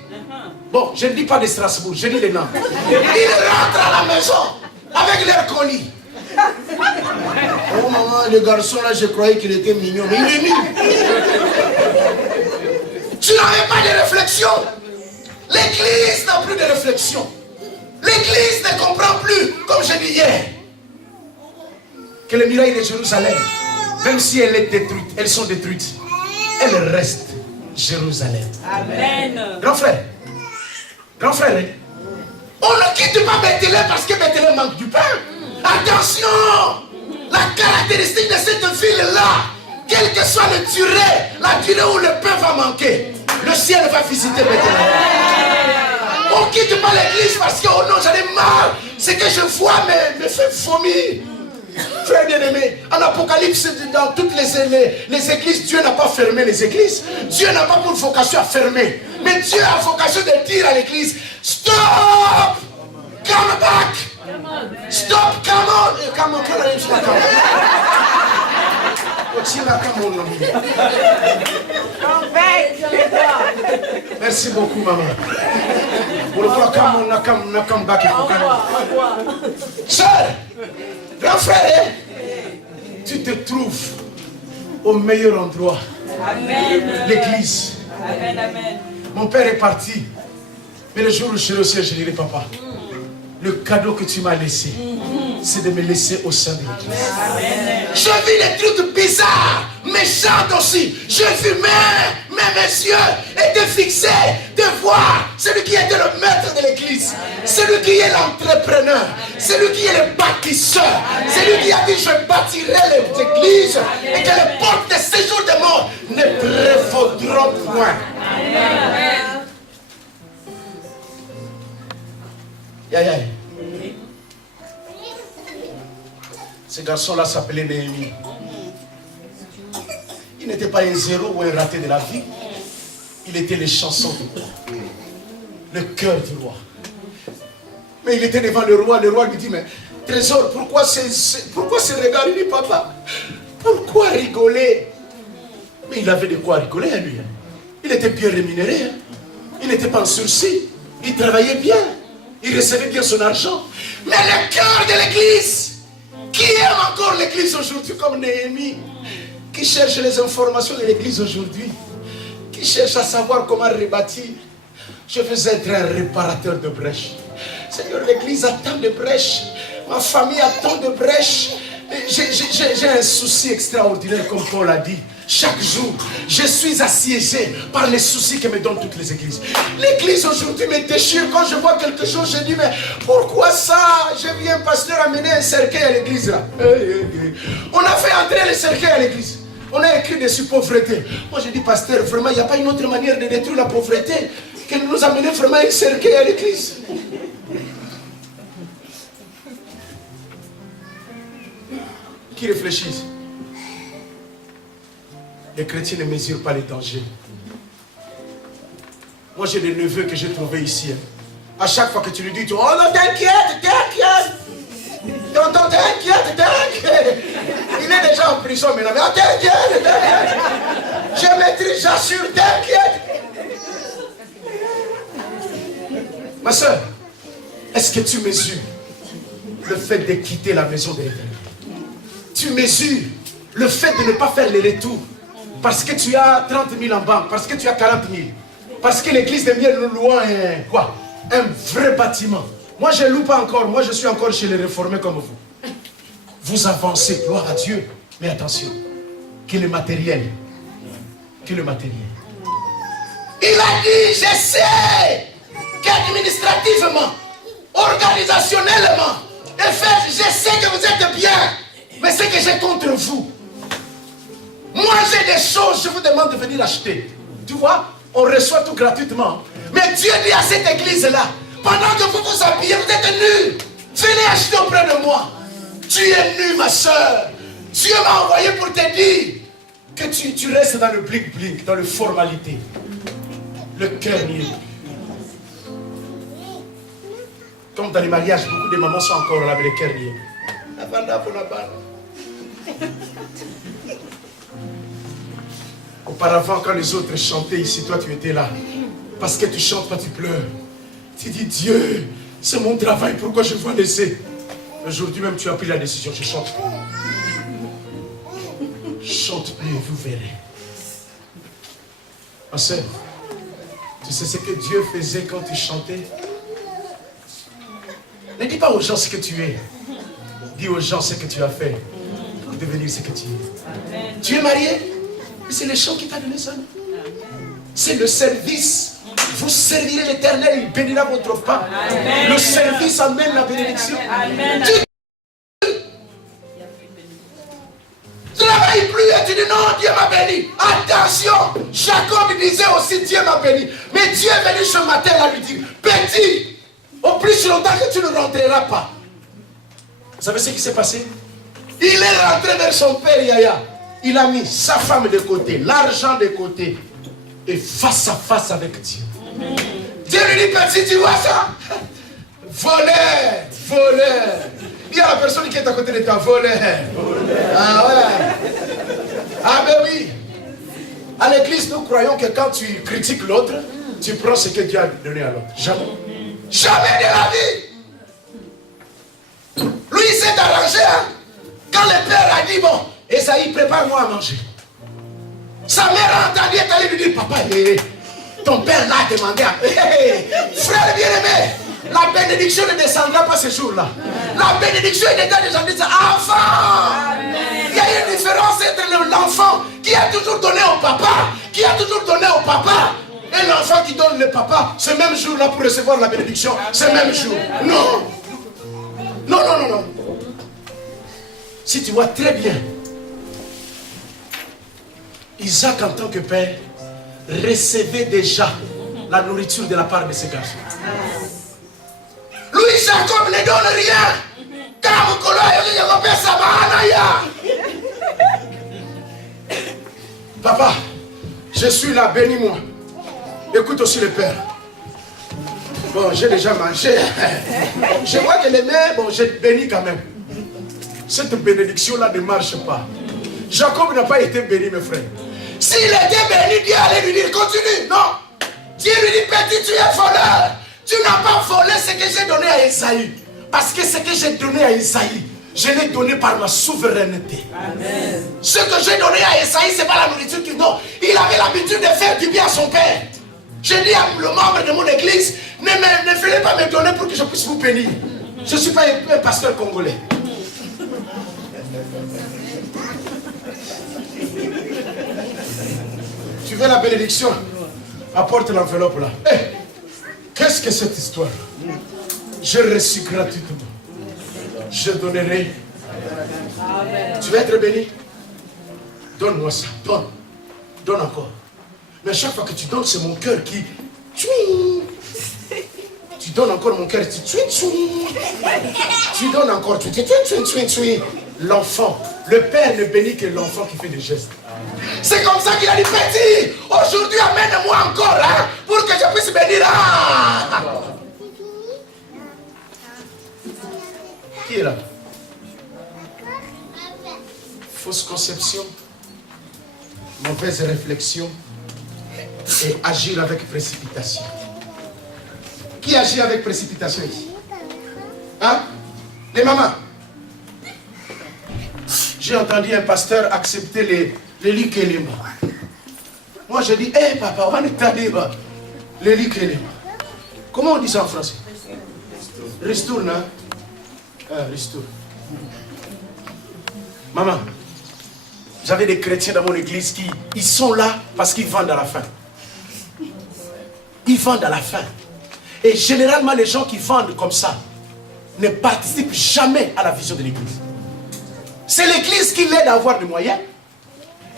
Bon, je ne dis pas de Strasbourg, je dis les noms. Ils rentrent à la maison avec leur colis. Oh maman, le garçon là, je croyais qu'il était mignon, mais il est nul. Tu n'avais pas de réflexion. L'église n'a plus de réflexion. L'église ne comprend plus, comme je dis hier, que les murailles de Jérusalem, même si elle est détruite, elles sont détruites, elles restent Jérusalem. Amen. Grand frère, on ne quitte pas Bethléem parce que Bethléem manque du pain. Attention, la caractéristique de cette ville-là, quelle que soit la durée où le pain va manquer, le ciel va visiter Bethléem. On ne quitte pas l'église parce que, oh non, j'en ai marre. Ce que je vois me fait vomir. Frère bien-aimé, en Apocalypse, dans toutes les églises, Dieu n'a pas fermé les églises. Dieu n'a pas pour vocation à fermer. Mais Dieu a vocation de dire à l'église, stop! Come back! Stop, come on! Come on, come on. Merci beaucoup, maman. Pour le voir, come back. Sœur, grand frère, tu te trouves au meilleur endroit. L'église. Mon père est parti. Mais le jour où je serai au ciel, je dirai, papa, le cadeau que tu m'as laissé, c'est de me laisser au sein de l'église. Je vis des trucs bizarres, méchants aussi. Je vis mes yeux étaient fixés de voir celui qui était le maître de l'église, celui qui est l'entrepreneur, celui qui est le bâtisseur, celui qui a dit je bâtirai les églises et que les portes de séjour de mort ne prévaudront point. Aïe. Ce garçon-là s'appelait Néhémie. Il n'était pas un zéro ou un raté de la vie. Il était les chansons du roi. Le cœur du roi. Mais il était devant le roi lui dit, mais trésor, pourquoi ce regard? Il dit, papa, pourquoi rigoler? Mais il avait de quoi rigoler, lui. Il était bien rémunéré. Il n'était pas en sursis. Il travaillait bien. Il recevait bien son argent. Mais le cœur de l'église, qui aime encore l'église aujourd'hui comme Néhémie, qui cherche les informations de l'église aujourd'hui, qui cherche à savoir comment rebâtir. Je veux être un réparateur de brèches. Seigneur, l'église a tant de brèches. Ma famille a tant de brèches. J'ai un souci extraordinaire, comme Paul a dit. Chaque jour, je suis assiégé par les soucis que me donnent toutes les églises. L'église aujourd'hui me déchire. Quand je vois quelque chose, je dis, mais pourquoi ça? J'ai vu un pasteur amener un cercueil à l'église là. On a fait entrer le cercueil à l'église. On a écrit dessus pauvreté. Moi je dis, pasteur, vraiment, il n'y a pas une autre manière de détruire la pauvreté que de nous amener vraiment un cercueil à l'église. Qui réfléchissent? Les chrétiens ne mesurent pas les dangers. Moi j'ai des neveux que j'ai trouvés ici. À chaque fois que tu lui dis, oh non, t'inquiète. Tonton, t'inquiète. Il est déjà en prison maintenant. Mais t'inquiète. Je maîtrise, j'assure, t'inquiète. Ma soeur, est-ce que tu mesures le fait de quitter la maison de l'Éternel? Tu mesures le fait de ne pas faire les retours parce que tu as 30 000 en banque, parce que tu as 40 000, parce que l'église de Miel nous loue un vrai bâtiment. Moi je ne loue pas encore, moi je suis encore chez les réformés comme vous. Vous avancez, gloire à Dieu, mais attention, que le matériel. Il a dit, je sais qu'administrativement, organisationnellement, je sais que vous êtes bien. Mais ce que j'ai contre vous, moi j'ai des choses, je vous demande de venir acheter. Tu vois, on reçoit tout gratuitement. Mais Dieu dit à cette église-là, pendant que vous vous habillez, vous êtes nus. Venez acheter auprès de moi. Tu es nu, ma soeur. Dieu m'a envoyé pour te dire que tu restes dans le blink-blink, dans le formalité. Le cœur n'y est plus. Comme dans les mariages, beaucoup de mamans sont encore là avec le cœur n'y est plus. Auparavant, quand les autres chantaient ici, toi tu étais là. Parce que tu chantes, toi tu pleures. Tu dis, Dieu, c'est mon travail, pourquoi je dois laisser? Aujourd'hui même, tu as pris la décision, je chante plus. Chante plus et vous verrez. Ma soeur, tu sais ce que Dieu faisait quand tu chantais? Ne dis pas aux gens ce que tu es. Dis aux gens ce que tu as fait pour devenir ce que tu es. Amen. Tu es marié? C'est le chant qui t'a donné ça. C'est le service. Vous servirez l'Éternel, il bénira votre pas. Amen. Le service amène la bénédiction. Amen. Tu ne travailles plus et tu dis non, Dieu m'a béni. Attention, Jacob disait aussi Dieu m'a béni. Mais Dieu est venu ce matin là lui dire, petit, au plus longtemps que tu ne rentreras pas. Vous savez ce qui s'est passé? Il est rentré vers son père Yaya. Il a mis sa femme de côté, l'argent de côté. Et face à face avec Dieu. Dieu lui dit, petit, tu vois ça? Voleur, voleur. Il y a la personne qui est à côté de toi, voleur. Ah ouais. Ah ben oui. À l'église, nous croyons que quand tu critiques l'autre, tu prends ce que Dieu a donné à l'autre. Jamais. Jamais de la vie. Lui, il s'est arrangé. Hein? Quand le père a dit, bon, Esaïe, prépare-moi à manger. Sa mère a entendu, elle est allée lui dire, papa, ton père l'a demandé. Frère bien-aimé, la bénédiction ne descendra pas ce jour-là. La bénédiction est déjà descendue. Enfant! Il y a une différence entre l'enfant qui a toujours donné au papa, et l'enfant qui donne le papa, ce même jour-là pour recevoir la bénédiction, ce même jour. Non! Non, non, non, non. Si tu vois très bien, Isaac en tant que père recevait déjà la nourriture de la part de ses garçons. Lui, Jacob ne donne rien. Papa, je suis là, bénis-moi. Écoute aussi le père. Bon, j'ai déjà mangé. Je vois que les mères, bon, j'ai béni quand même. Cette bénédiction-là ne marche pas. Jacob n'a pas été béni, mes frères. S'il était béni, Dieu allait lui dire, continue. Non. Dieu lui dit, petit, tu es voleur. Tu n'as pas volé ce que j'ai donné à Esaïe. Parce que ce que j'ai donné à Esaïe, je l'ai donné par ma souveraineté. Amen. Ce que j'ai donné à Esaïe, ce n'est pas la nourriture qu'il donne. Il avait l'habitude de faire du bien à son père. J'ai dit à le membre de mon église, ne fallait pas me donner pour que je puisse vous bénir. Je ne suis pas un pasteur congolais. Tu veux la bénédiction? Apporte l'enveloppe là. Hey, qu'est-ce que cette histoire? Je reçu gratuitement. Je donnerai. Amen. Tu veux être béni? Donne-moi ça. Donne. Donne encore. Mais chaque fois que tu donnes, c'est mon cœur qui... Tu donnes encore mon cœur. Tu donnes encore. L'enfant. Le père ne bénit que l'enfant qui fait des gestes. C'est comme ça qu'il a dit, petit, aujourd'hui amène-moi encore hein, pour que je puisse bénir. Ah. Qui est là? Fausse conception, mauvaise réflexion et agir avec précipitation. Qui agit avec précipitation ici? Hein? Les mamans. J'ai entendu un pasteur accepter les likelema. Moi je dis, hé papa, on est allé bas. Les likelema. Comment on dit ça en français? Ristourne, hein? Ristourne. Maman, j'avais des chrétiens dans mon église qui ils sont là parce qu'ils vendent à la faim. Ils vendent à la faim. Et généralement, les gens qui vendent comme ça ne participent jamais à la vision de l'église. C'est l'église qui l'aide à avoir des moyens.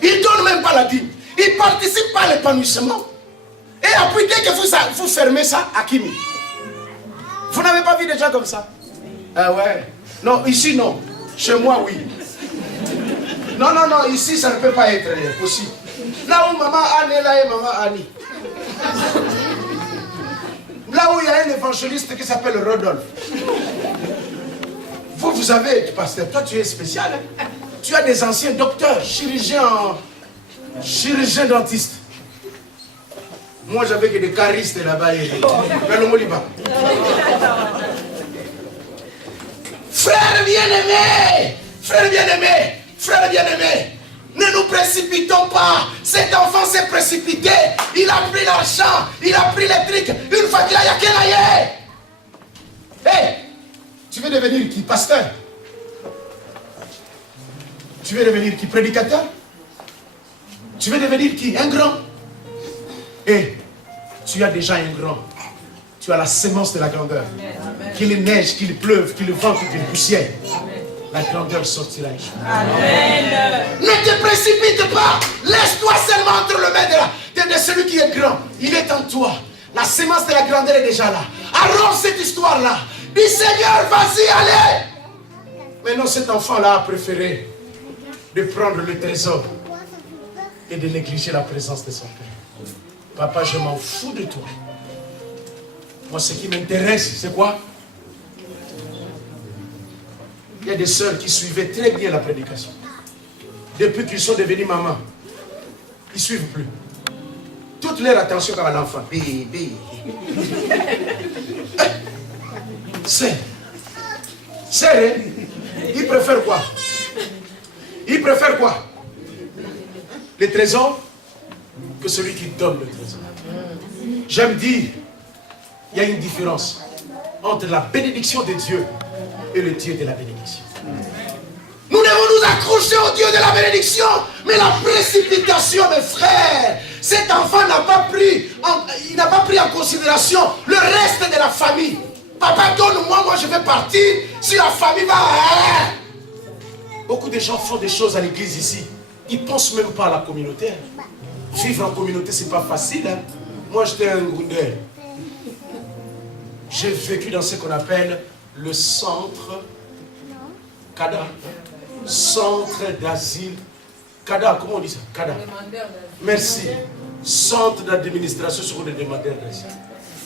Ils ne donnent même pas la dîme. Ils ne participent pas à l'épanouissement. Et après, dès que vous fermez ça, à Kimi. Vous n'avez pas vu des gens comme ça? Ah ouais. Non, ici non. Chez moi, oui. Non, non, non, ici, ça ne peut pas être possible. Là où maman Anne est là et maman Annie. Là où il y a un évangéliste qui s'appelle Rodolphe. Vous avez, pasteur, toi tu es spécial. Hein? Tu as des anciens docteurs, chirurgiens dentistes. Moi j'avais que des caristes là-bas. Frère bien-aimé, frère bien-aimé, frère bien-aimé, ne nous précipitons pas. Cet enfant s'est précipité. Il a pris l'argent, il a pris les trucs. Une fois qu'il a yaké là, hey, tu veux devenir qui? Pasteur? Tu veux devenir qui? Prédicateur? Tu veux devenir qui? Un grand? Et tu as déjà un grand. Tu as la sémence de la grandeur. Qu'il neige, qu'il pleuve, qu'il vente, qu'il poussière. La grandeur sortira. Amen. Ne te précipite pas. Laisse-toi seulement entre les mains de celui qui est grand. Il est en toi. La sémence de la grandeur est déjà là. Arrose cette histoire-là. Dis Seigneur, vas-y, allez. Maintenant, cet enfant-là a préféré de prendre le trésor et de négliger la présence de son père. Papa, je m'en fous de toi. Moi, ce qui m'intéresse, c'est quoi? Il y a des sœurs qui suivaient très bien la prédication. Depuis qu'ils sont devenus mamans, ils ne suivent plus. Toute leur attention à l'enfant. Bébé. C'est. Ils préfèrent quoi? Ils préfèrent quoi? Le trésor que celui qui donne le trésor. J'aime dire, il y a une différence entre la bénédiction de Dieu et le Dieu de la bénédiction. Nous devons nous accrocher au Dieu de la bénédiction, mais la précipitation, mes frères, cet enfant n'a pas pris en considération le reste de la famille. Papa, donne-moi, moi je vais partir, si la famille va... Beaucoup de gens font des choses à l'église ici, ils ne pensent même pas à la communauté. Vivre en communauté, c'est pas facile. Hein? Moi, j'étais un Gounder. J'ai vécu dans ce qu'on appelle le centre CADA. Centre d'asile. CADA, comment on dit ça? CADA. Merci. Centre d'administration sur les demandeurs d'asile.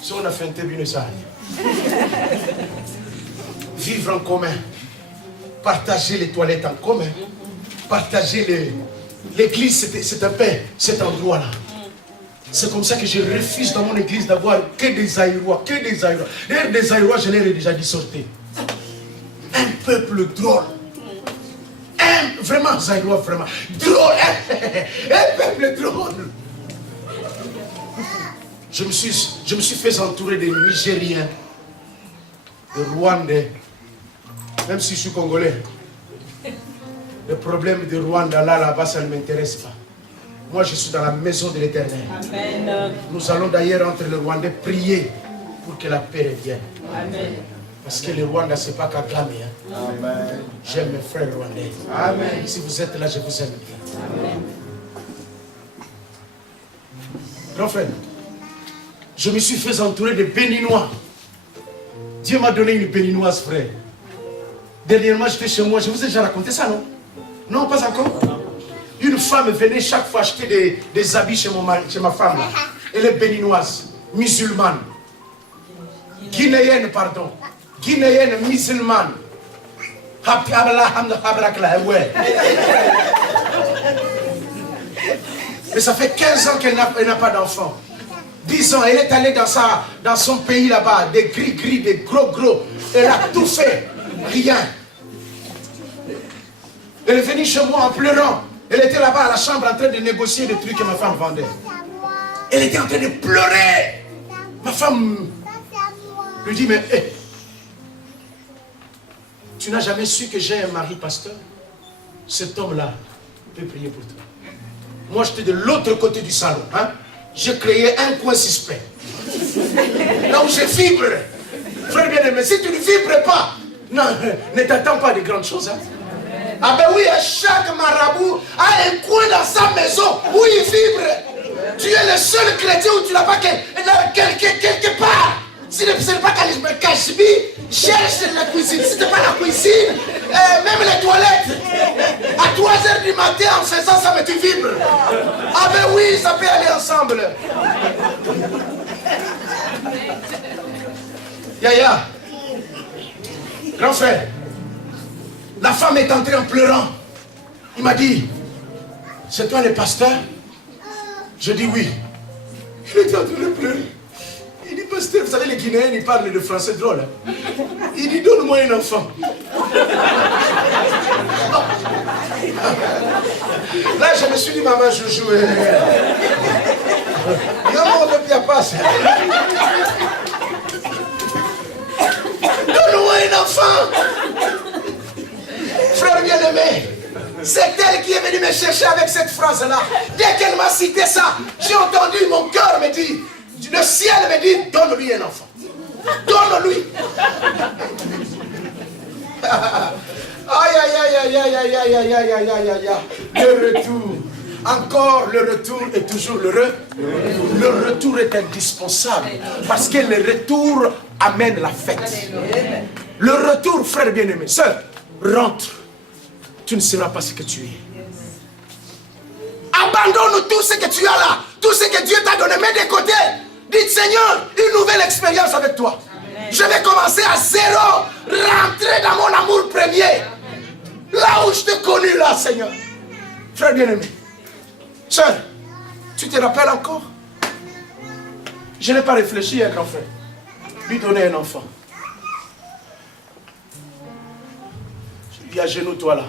Si on a fait un tribunal, ça vivre en commun. Partager les toilettes en commun. Partager l'église, c'est un peu cet endroit-là. C'est comme ça que je refuse dans mon église d'avoir que des Aïrois, que des Aïrois. D'ailleurs, des Aïrois, je l'ai déjà dit, sortez. Un peuple drôle. Vraiment, Aïrois, vraiment. Drôle. Un peuple drôle. Je me suis fait entourer des Nigériens, des Rwandais, même si je suis Congolais. Le problème de Rwanda, là-bas, ça ne m'intéresse pas. Moi, je suis dans la maison de l'Éternel. Nous allons d'ailleurs, entre les Rwandais, prier pour que la paix revienne. Amen. Parce que le Rwanda, ce n'est pas Kagame. Hein. J'aime mes frères rwandais. Amen. Si vous êtes là, je vous aime bien. Amen. Grand frère, je me suis fait entourer de Béninois. Dieu m'a donné une Béninoise, frère. Dernièrement, j'étais chez moi. Je vous ai déjà raconté ça, non? Non, pas encore. Une femme venait chaque fois acheter des habits chez ma femme. Là. Elle est béninoise, musulmane. Guinéenne, pardon. Guinéenne, musulmane. Mais ça fait 15 ans qu'elle n'a pas d'enfant. 10 ans, elle est allée dans son pays là-bas, des gris, des gros. Elle a tout fait. Rien. Elle est venue chez moi en pleurant. Elle était là-bas à la chambre en train de négocier des trucs que ma femme vendait. Elle était en train de pleurer. Ma femme lui dit, mais hey, tu n'as jamais su que j'ai un mari pasteur? Cet homme-là peut prier pour toi. Moi, j'étais de l'autre côté du salon. Hein? J'ai créé un coin suspect. Là où je vibre. Frère bien-aimé, si tu ne vibres pas, non, ne t'attends pas de grandes choses. Hein? Ah ben oui, chaque marabout a un coin dans sa maison où il vibre. Tu es le seul chrétien où tu n'as pas quelque part. Si ce n'est pas Kashbi, cherche la cuisine. Si ce n'est pas la cuisine, même les toilettes. À 3 h du matin, en faisant ça, mais tu vibres. Ah ben oui, ça peut aller ensemble. Yaya, grand frère. La femme est entrée en pleurant. Il m'a dit, c'est toi le pasteur? Je dis oui. Il était en train de pleurer. Il dit, pasteur, vous savez, les Guinéens, ils parlent de français drôle. Hein? Il dit, donne-moi un enfant. Là, je me suis dit, maman, je joue. Non, ne viens pas. Donne-moi un enfant. Frère bien-aimé, c'est elle qui est venue me chercher avec cette phrase-là. Dès qu'elle m'a cité ça, j'ai entendu mon cœur me dire, le ciel me dit, donne-lui un enfant. Donne-lui. Le retour. Encore le retour est toujours l'heureux. Le retour est indispensable. Parce que le retour amène la fête. Le retour, frère bien-aimé, sœur, rentre. Tu ne seras pas ce que tu es. Abandonne tout ce que tu as là. Tout ce que Dieu t'a donné. Mets de côté. Dites Seigneur, une nouvelle expérience avec toi. Amen. Je vais commencer à zéro. Rentrer dans mon amour premier. Là où je t'ai connu là, Seigneur. Frère bien-aimé. Sœur, tu te rappelles encore? Je n'ai pas réfléchi, un grand frère. Lui donner un enfant. Je lui agenouille-toi là.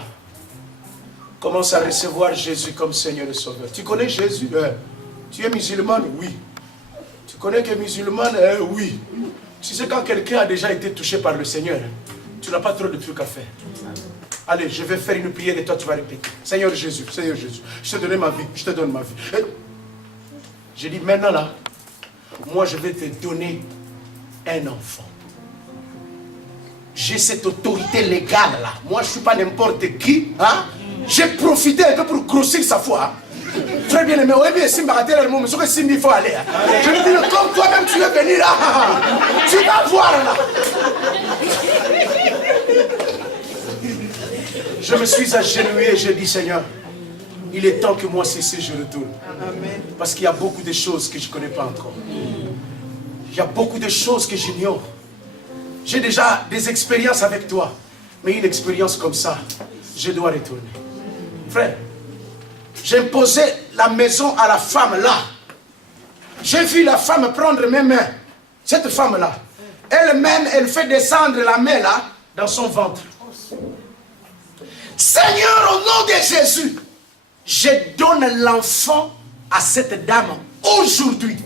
Commence à recevoir Jésus comme Seigneur et Sauveur. Tu connais Jésus? Tu es musulmane? Oui. Tu connais que musulmane? Oui. Tu sais, quand quelqu'un a déjà été touché par le Seigneur, tu n'as pas trop de trucs à faire. Allez, je vais faire une prière et toi tu vas répéter. Seigneur Jésus, je t'ai donné ma vie, je te donne ma vie. J'ai dit maintenant là, moi je vais te donner un enfant. J'ai cette autorité légale là. Moi je ne suis pas n'importe qui. Hein? J'ai profité un peu pour grossir sa foi. Très bien aimé, oui, bien, si il faut aller. Je lui dis, comme toi-même tu es venu là, tu vas voir là. Je me suis agenouillé et je dis, Seigneur, il est temps que moi cesser, je retourne. Parce qu'il y a beaucoup de choses que je ne connais pas encore. Il y a beaucoup de choses que j'ignore. J'ai déjà des expériences avec toi. Mais une expérience comme ça, je dois retourner. Frère, j'ai imposé la maison à la femme là. J'ai vu la femme prendre mes mains. Cette femme-là, elle-même, elle fait descendre la main là dans son ventre. Seigneur, au nom de Jésus, je donne l'enfant à cette dame aujourd'hui.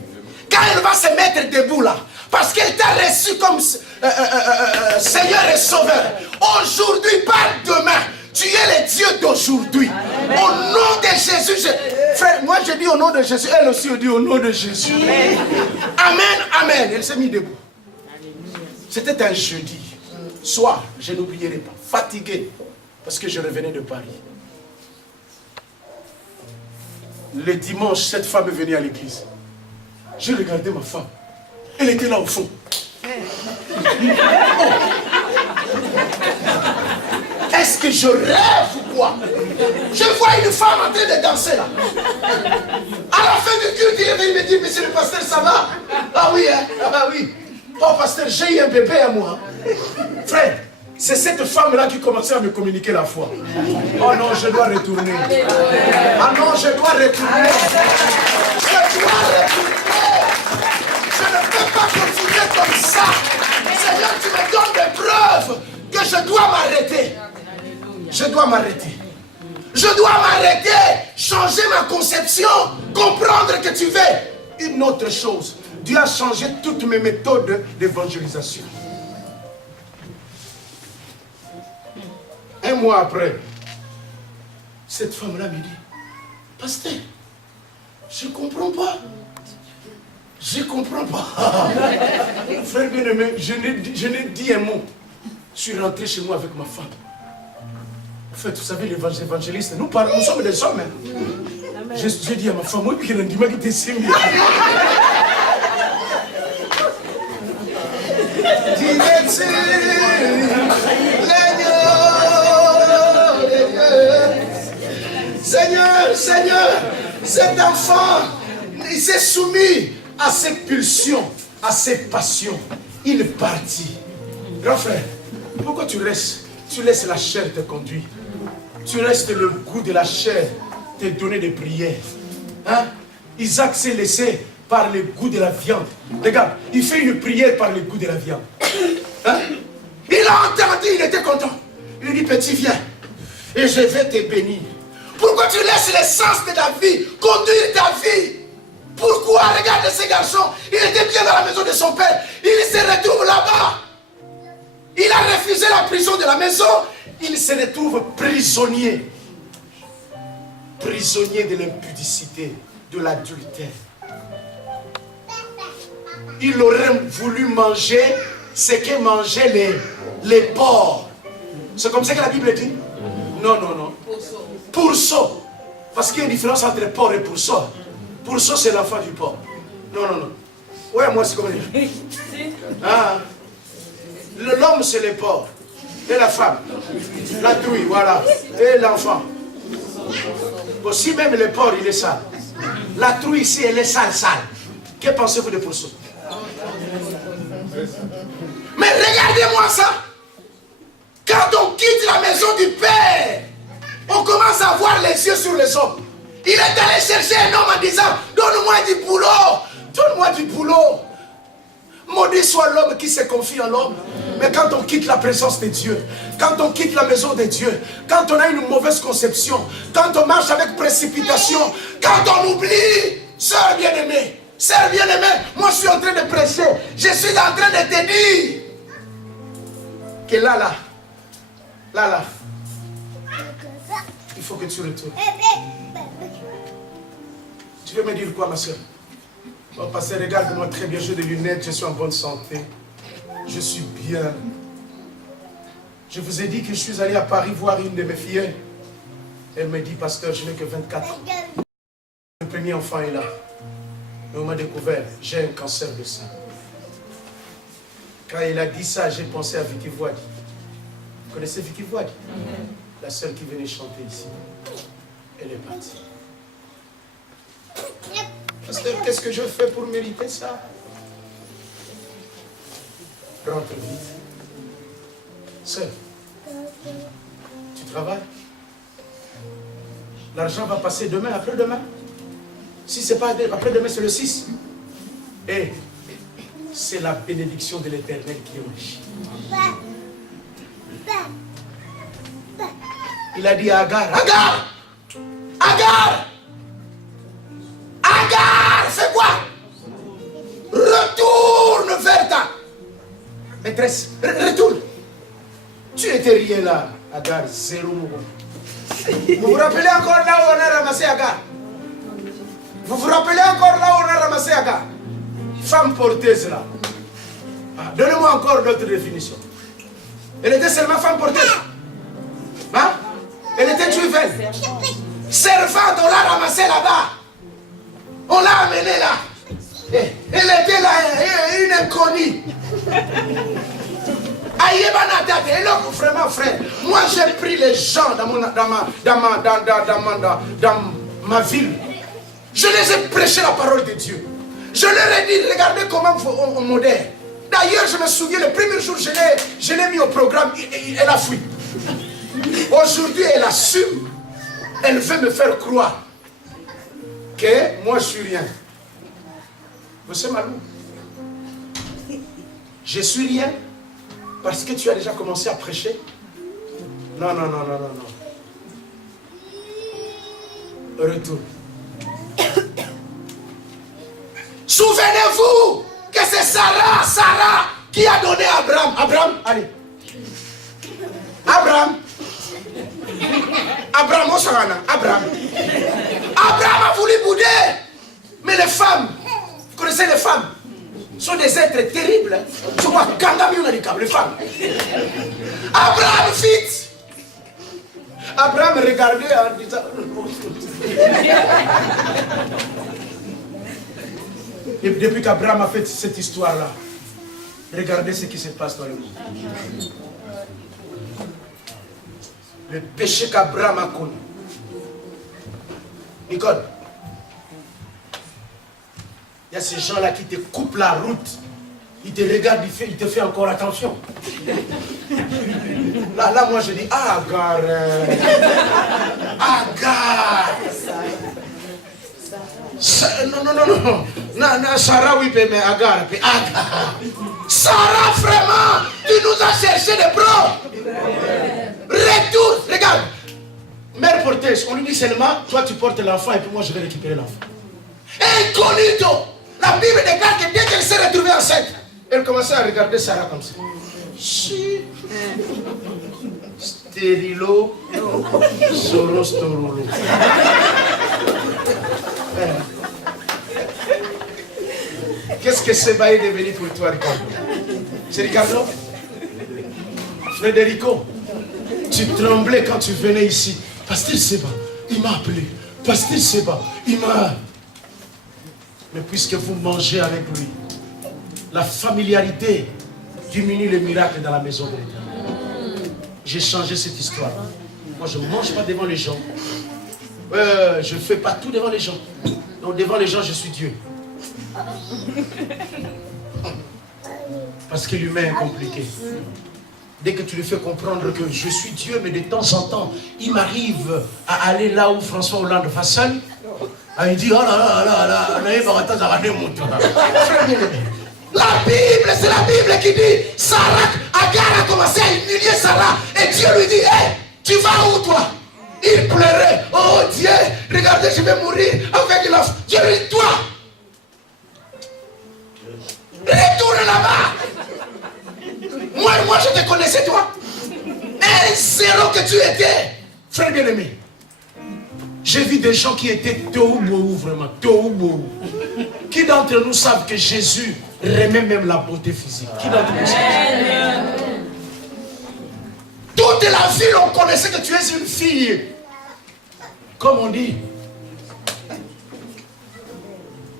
Quand elle va se mettre debout là, parce qu'elle t'a reçu comme Seigneur et Sauveur. Aujourd'hui, par demain, tu es le Dieu d'aujourd'hui. Au nom de Jésus, frère, moi je dis au nom de Jésus, elle aussi dit au nom de Jésus. Amen, amen. Elle s'est mise debout. C'était un jeudi soir, je n'oublierai pas, fatigué, parce que je revenais de Paris. Le dimanche, cette femme est venue à l'église. J'ai regardé ma femme. Elle était là au fond. Oh. Est-ce que je rêve ou quoi? Je vois une femme en train de danser là. À la fin du culte, il est venu me dire, monsieur le pasteur, ça va? Ah oui, hein? Ah oui. Oh pasteur, j'ai eu un bébé à moi. Frère, c'est cette femme-là qui commençait à me communiquer la foi. Oh non, je dois retourner. Ah non, je dois retourner. Je dois retourner. Je ne peux pas continuer comme ça. Seigneur, tu me donnes des preuves que je dois m'arrêter. Je dois m'arrêter. Je dois m'arrêter, changer ma conception, comprendre que tu veux une autre chose. Dieu a changé toutes mes méthodes d'évangélisation. Un mois après, cette femme-là me dit, pasteur, je ne comprends pas. Je ne comprends pas. Frère bien-aimé, je n'ai dit un mot. Je suis rentré chez moi avec ma femme. En fait, vous savez, les évangélistes, nous sommes des hommes. Hein. J'ai dit à ma femme, oui, puis il m'a dit, c'est mieux. Seigneur, Seigneur, cet enfant, il s'est soumis à ses pulsions, à ses passions. Il est parti. Grand frère, pourquoi tu restes? Tu laisses la chair te conduire. Tu restes le goût de la chair te donner des prières. Hein? Isaac s'est laissé par le goût de la viande. Regarde, il fait une prière par le goût de la viande. Hein? Il a entendu, il était content. Il dit, petit, viens, et je vais te bénir. Pourquoi tu laisses l'essence de ta vie conduire ta vie? Pourquoi? Regarde ce garçon, il était bien dans la maison de son père. Il se retrouve là-bas. Il a refusé la prison de la maison. Il se retrouve prisonnier. Prisonnier de l'impudicité, de l'adultère. Il aurait voulu manger ce que mangeaient les porcs. C'est comme ça que la Bible dit? Non, non, non. Pourceau. Parce qu'il y a une différence entre porc et pourceau. Pourceau, c'est l'enfant du porc. Non, non, non. Ouais, moi, c'est comme ça. Ah. L'homme, c'est les porcs. Et la femme. La trouille, voilà. Et l'enfant. Aussi même le porc, il est sale. La trouille ici, elle est sale, sale. Que pensez-vous de pour ça? Mais regardez-moi ça. Quand on quitte la maison du Père, on commence à voir les yeux sur les hommes. Il est allé chercher un homme en disant, donne-moi du boulot. Donne-moi du boulot. Maudit soit l'homme qui se confie en l'homme. Mais quand on quitte la présence de Dieu, quand on quitte la maison de Dieu, quand on a une mauvaise conception, quand on marche avec précipitation, quand on oublie, sœur bien-aimée, moi je suis en train de prêcher, je suis en train de te dire que là, il faut que tu retournes. Tu veux me dire quoi, ma soeur? Oh, pasteur, regarde-moi très bien, j'ai des lunettes, je suis en bonne santé. Je suis bien. Je vous ai dit que je suis allé à Paris voir une de mes filles. Elle me dit, pasteur, je n'ai que 24 ans. Le premier enfant est là. Et on m'a découvert, j'ai un cancer de sein. Quand il a dit ça, j'ai pensé à Vicky Void. Vous connaissez Vicky Void? La sœur qui venait chanter ici. Elle est partie. Pasteur, qu'est-ce que je fais pour mériter ça? Rentre vite. Sœur, tu travailles? L'argent va passer demain, après-demain. Si ce n'est pas après-demain, c'est le 6. Et c'est la bénédiction de l'Éternel qui enrichit. Il a dit à Agar, Agar! Agar! Agar, fais quoi? Retourne vers ta maîtresse. Retourne. Tu étais rien là, Agar, zéro mouvement. Vous vous rappelez encore là où on a ramassé Agar? Vous vous rappelez encore là où on a ramassé Agar? Femme porteuse là. Ah, donnez-moi encore d'autres définitions. Elle était seulement femme porteuse. Hein? Elle était juive. Servante, on l'a ramassée là-bas. On l'a amenée là. Elle était là, une inconnue. Vraiment frère, moi j'ai pris les gens dans ma ville. Je les ai prêché la parole de Dieu. Je leur ai dit, regardez comment on modère. D'ailleurs, je me souviens, le premier jour, je l'ai mis au programme, elle a fui. Aujourd'hui, elle assume. Elle veut me faire croire que moi, je suis rien. Vous savez, Malou? Je suis rien parce que tu as déjà commencé à prêcher. Non. Retourne. Souvenez-vous que c'est Sarah qui a donné à Abraham, allez. Abraham, Abraham a voulu bouder. Mais les femmes, vous connaissez les femmes, sont des êtres terribles. Tu vois, les femmes. Abraham vite. Abraham regardait en disant... Et depuis qu'Abraham a fait cette histoire-là, regardez ce qui se passe dans le monde. Le péché qu'Abraham a connu. Nicole, il y a ces gens-là qui te coupent la route. Ils te regardent, ils te font encore attention. Là, moi je dis, Agar. Agar. Non, Sarah, oui, mais Agar. Sarah, vraiment, tu nous as cherché des bros. Retourne, regarde. Mère porteuse, on lui dit seulement, toi tu portes l'enfant et puis moi je vais récupérer l'enfant. Incognito. La Bible déclare que dès qu'elle s'est retrouvée enceinte, elle commençait à regarder Sarah comme ça. Stérilo, Sorostorolo. Qu'est-ce que ce bail est devenu pour toi, Ricardo? C'est Ricardo? Frédérico, tu tremblais quand tu venais ici. Pasteur Seba, il m'a appelé. Pasteur Seba, il m'a... Mais puisque vous mangez avec lui, la familiarité diminue les miracles dans la maison de l'Éternel. j'ai changé cette histoire. Moi, je ne mange pas devant les gens. Je ne fais pas tout devant les gens. Donc, devant les gens, je suis Dieu. Parce que l'humain est compliqué. Dès que tu lui fais comprendre que je suis Dieu, mais de temps en temps, il m'arrive à aller là où François Hollande va seul. Il dit, oh là là là là, la Bible, c'est la Bible qui dit, Sarah, Agar a commencé à humilier Sarah. Et Dieu lui dit, hey, tu vas où toi? Il pleurait, oh Dieu, regardez, je vais mourir avec l'offre. Dieu lui dit, toi, retourne là-bas. Moi, je te connaissais, toi. Un zéro que tu étais. Frère bien-aimé, j'ai vu des gens qui étaient tohu-bohu, vraiment, tohu-bohu. Qui d'entre nous savent que Jésus remet même la beauté physique? Qui d'entre nous savent? Toute la ville, on connaissait que tu es une fille. Comme on dit,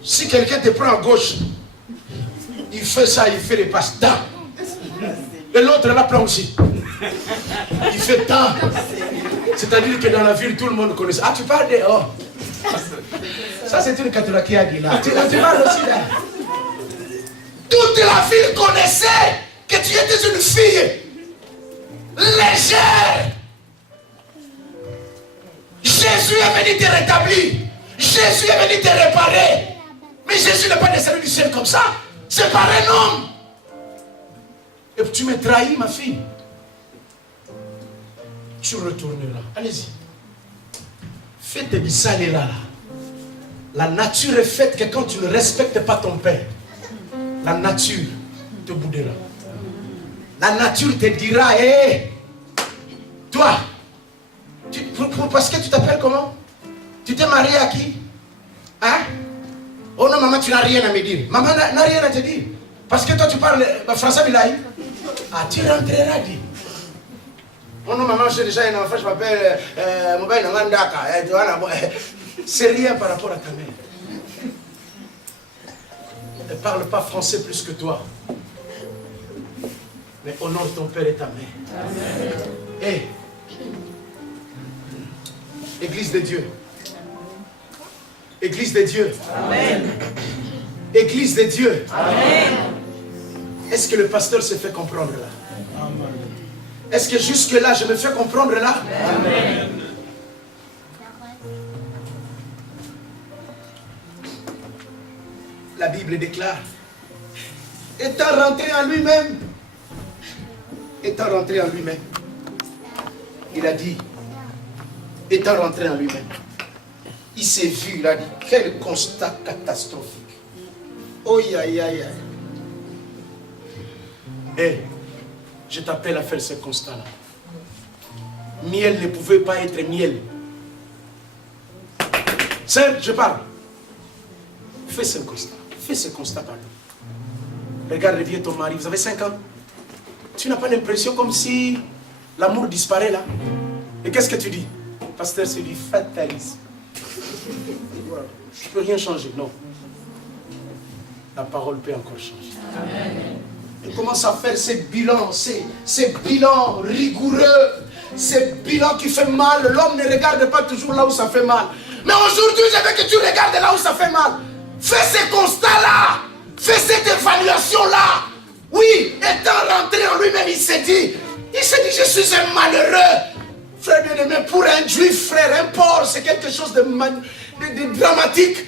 si quelqu'un te prend à gauche, il fait ça, il fait les passes. Et l'autre là prend aussi. Il fait tant. C'est-à-dire que dans la ville, tout le monde connaît ça. Ah, tu parles de... Oh. Ça, c'est une catholique qui a dit là. Tu parles aussi là. Toute la ville connaissait que tu étais une fille légère. Jésus est venu te rétablir. Jésus est venu te réparer. Mais Jésus n'est pas descendu du ciel comme ça. C'est par un homme. Et tu me trahis, ma fille. Tu retourneras. Allez-y. Faites des bissalés là. La nature est faite que quand tu ne respectes pas ton père, la nature te boudera. La nature te dira, hé, toi, parce que tu t'appelles comment? Tu t'es marié à qui? Hein? Oh non, maman, tu n'as rien à me dire. Maman n'a rien à te dire. Parce que toi, tu parles français, Bilaï. Ah, tu rentreras, dit. Oh non, maman, j'ai déjà un enfant, je m'appelle Mobile Nangandaka. C'est rien par rapport à ta mère. Elle ne parle pas français plus que toi. Mais honore ton père et ta mère. Hé, Église de Dieu. Église de Dieu. Amen. Église de Dieu. Amen. Est-ce que le pasteur se fait comprendre là? Amen. Est-ce que jusque-là, je me fais comprendre là? Amen. La Bible déclare, étant rentré en lui-même, il a dit, étant rentré en lui-même, il s'est vu, il a dit, quel constat catastrophique. Oh, aïe, aïe, aïe. Hé, je t'appelle à faire ce constat-là. Miel ne pouvait pas être miel. Serge, je parle. Fais ce constat. Fais ce constat, pardon. Regarde, reviens ton mari. Vous avez 5 ans. Tu n'as pas l'impression comme si l'amour disparaît là? Et qu'est-ce que tu dis? Pasteur, c'est du fatalisme. Je ne peux rien changer, non. La parole peut encore changer. Amen. Il commence à faire ces bilans rigoureux, ces bilans qui font mal. L'homme ne regarde pas toujours là où ça fait mal. Mais aujourd'hui, je veux que tu regardes là où ça fait mal. Fais ces constats-là. Fais cette évaluation-là. Oui, étant rentré en lui-même, il s'est dit, je suis un malheureux. Frère bien-aimé, pour un juif, frère, un porc, c'est quelque chose de dramatique.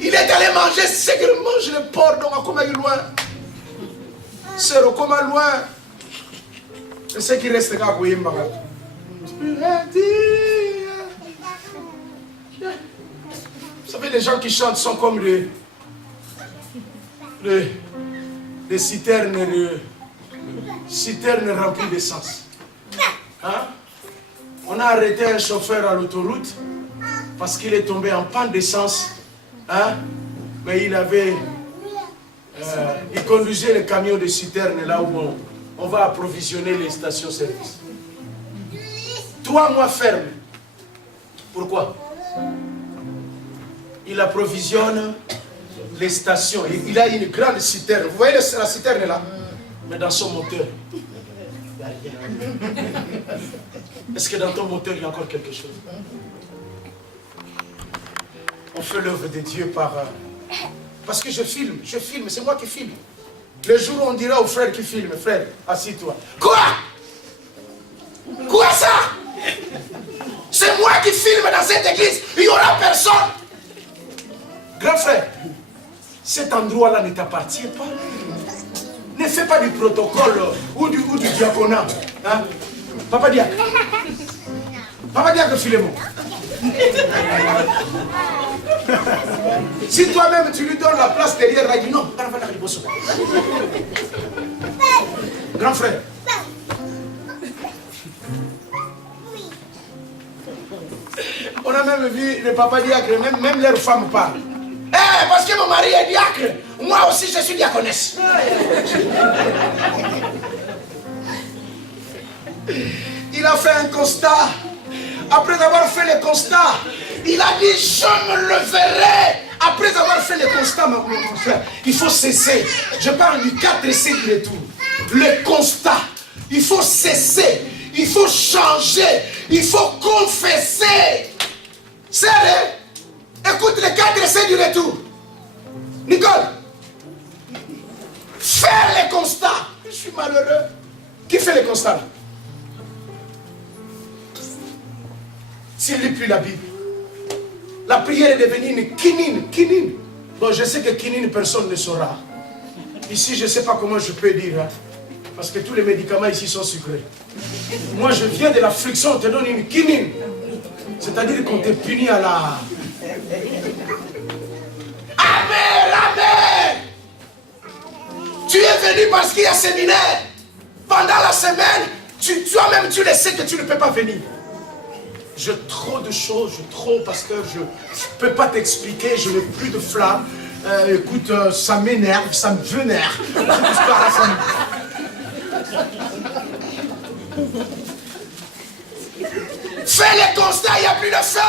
Il est allé manger ce qu'il mange le porc, donc à combien loin? C'est comment loin? C'est ce qui reste là. Vous savez, les gens qui chantent sont comme des citernes remplies d'essence. Hein? On a arrêté un chauffeur à l'autoroute parce qu'il est tombé en panne d'essence. Hein? Mais il conduisait le camion de citerne là où on va approvisionner les stations-service. 3 mois ferme. Pourquoi? Il approvisionne les stations. Il a une grande citerne. Vous voyez la citerne là? Mais dans son moteur, il n'y a rien. Est-ce que dans ton moteur, il y a encore quelque chose? On fait l'œuvre de Dieu parce que je filme, c'est moi qui filme. Le jour où on dira au frère qui filme, frère, assis-toi. Quoi? Quoi ça? C'est moi qui filme dans cette église, il n'y aura personne. Grand frère, cet endroit-là ne t'appartient pas. Ne fais pas du protocole ou du diaconat. Hein? Papa Diacre. Papa Diacre Philémon. Si toi-même tu lui donnes la place derrière, là, il dit non. Grand frère. On a même vu le papa diacre, même leurs femmes parlent. Eh, parce que mon mari est diacre, moi aussi je suis diaconesse. Il a fait un constat. Après avoir fait le constat, il a dit je me leverai. Après avoir fait le constat, mon frère, il faut cesser. Je parle du 4C du retour. Le constat, il faut cesser. Il faut changer. Il faut confesser. Sérieux? Écoute les 4C du retour. Nicole, faire les constats. Je suis malheureux. Qui fait les constats? S'il ne lit plus la Bible, la prière est devenue une quinine. Bon, je sais que quinine, personne ne saura. Ici, je ne sais pas comment je peux dire. Hein, parce que tous les médicaments ici sont sucrés. Moi, je viens de la friction, on te donne une quinine. C'est-à-dire qu'on te punit à la... Amen. Tu es venu parce qu'il y a séminaire. Pendant la semaine, toi-même tu le sais que tu ne peux pas venir. J'ai trop de choses, pasteur, je ne peux pas t'expliquer, je n'ai plus de flamme. Écoute, ça m'énerve, ça me vénère. Fais les constats, il n'y a plus de feu.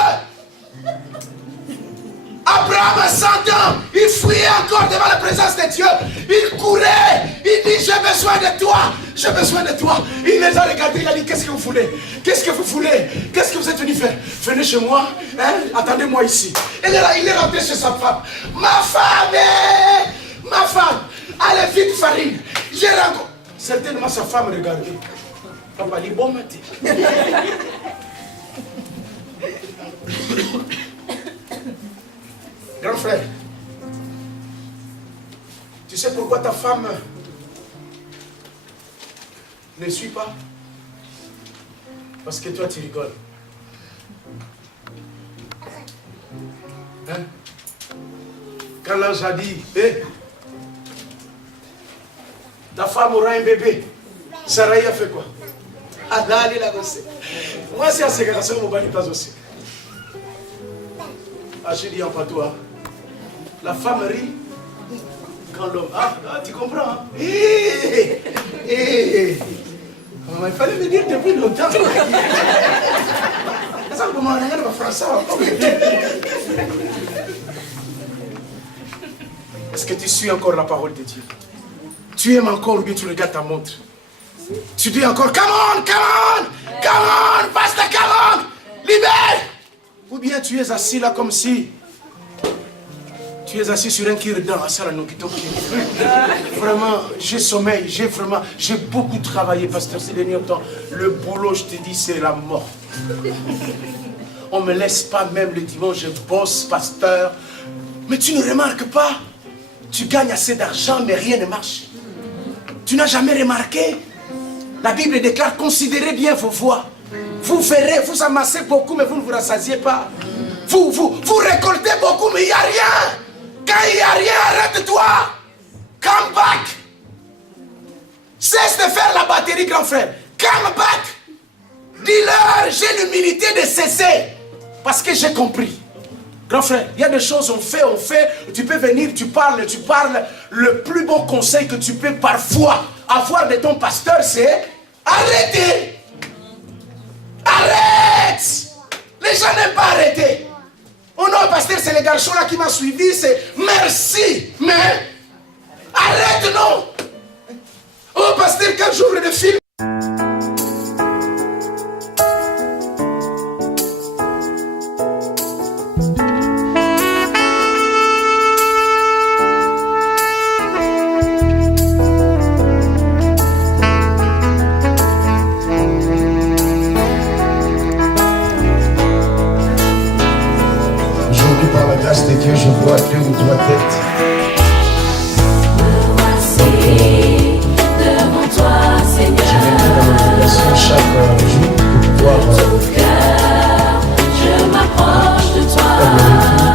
Abraham à 100 ans, il fouillait encore devant la présence de Dieu. Il courait, il dit j'ai besoin de toi, j'ai besoin de toi. Il les a regardés, il a dit qu'est-ce que vous voulez? Qu'est-ce que vous voulez? Qu'est-ce que vous êtes venu faire? Venez chez moi, hein? Attendez-moi ici. Il est rentré chez sa femme. Ma femme, allez vite farine. J'ai rencontré. Certainement sa femme regardait. Papa dit bon matin. Grand frère, tu sais pourquoi ta femme ne suit pas? Parce que toi tu rigoles. Hein? Quand l'ange a dit, ta femme aura un bébé, Sarah a fait quoi? Moi c'est à ce que mon bani passe aussi. Ah, je dis en patois. La femme rit quand l'homme... Ah, tu comprends, hein? Il fallait me dire depuis longtemps. Ça, comment on regarde ma français. Est-ce que tu suis encore la parole de Dieu? Tu aimes encore ou bien tu regardes ta montre? Tu dis encore, come on, pasteur, come on, libère! Ou bien tu es assis là comme si tu es assis sur un kirdan à Saranokito. Vraiment, j'ai sommeil, j'ai beaucoup travaillé, pasteur, ces derniers temps. Le boulot, je te dis, c'est la mort. On ne me laisse pas même le dimanche, je bosse, pasteur. Mais tu ne remarques pas, tu gagnes assez d'argent, mais rien ne marche. Tu n'as jamais remarqué? La Bible déclare, considérez bien vos voies. Vous verrez, vous amassez beaucoup, mais vous ne vous rassasiez pas. Vous récoltez beaucoup, mais il n'y a rien. Quand il n'y a rien, arrête-toi. Come back. Cesse de faire la batterie, grand frère. Come back. Dis-leur, j'ai l'humilité de cesser. Parce que j'ai compris. Grand frère, il y a des choses, on fait. Tu peux venir, tu parles. Le plus bon conseil que tu peux parfois avoir de ton pasteur, c'est arrêtez. Arrête! Les gens n'aiment pas arrêter. Oh non, pasteur, c'est les garçons là qui m'ont suivi, c'est merci, mais arrête, non! Oh, pasteur, quand j'ouvre le film, bien de ta tête. Me voici devant toi, Seigneur. Je vais mettre dans l'obligation chaque jour de pouvoir Tout cœur, je m'approche de toi.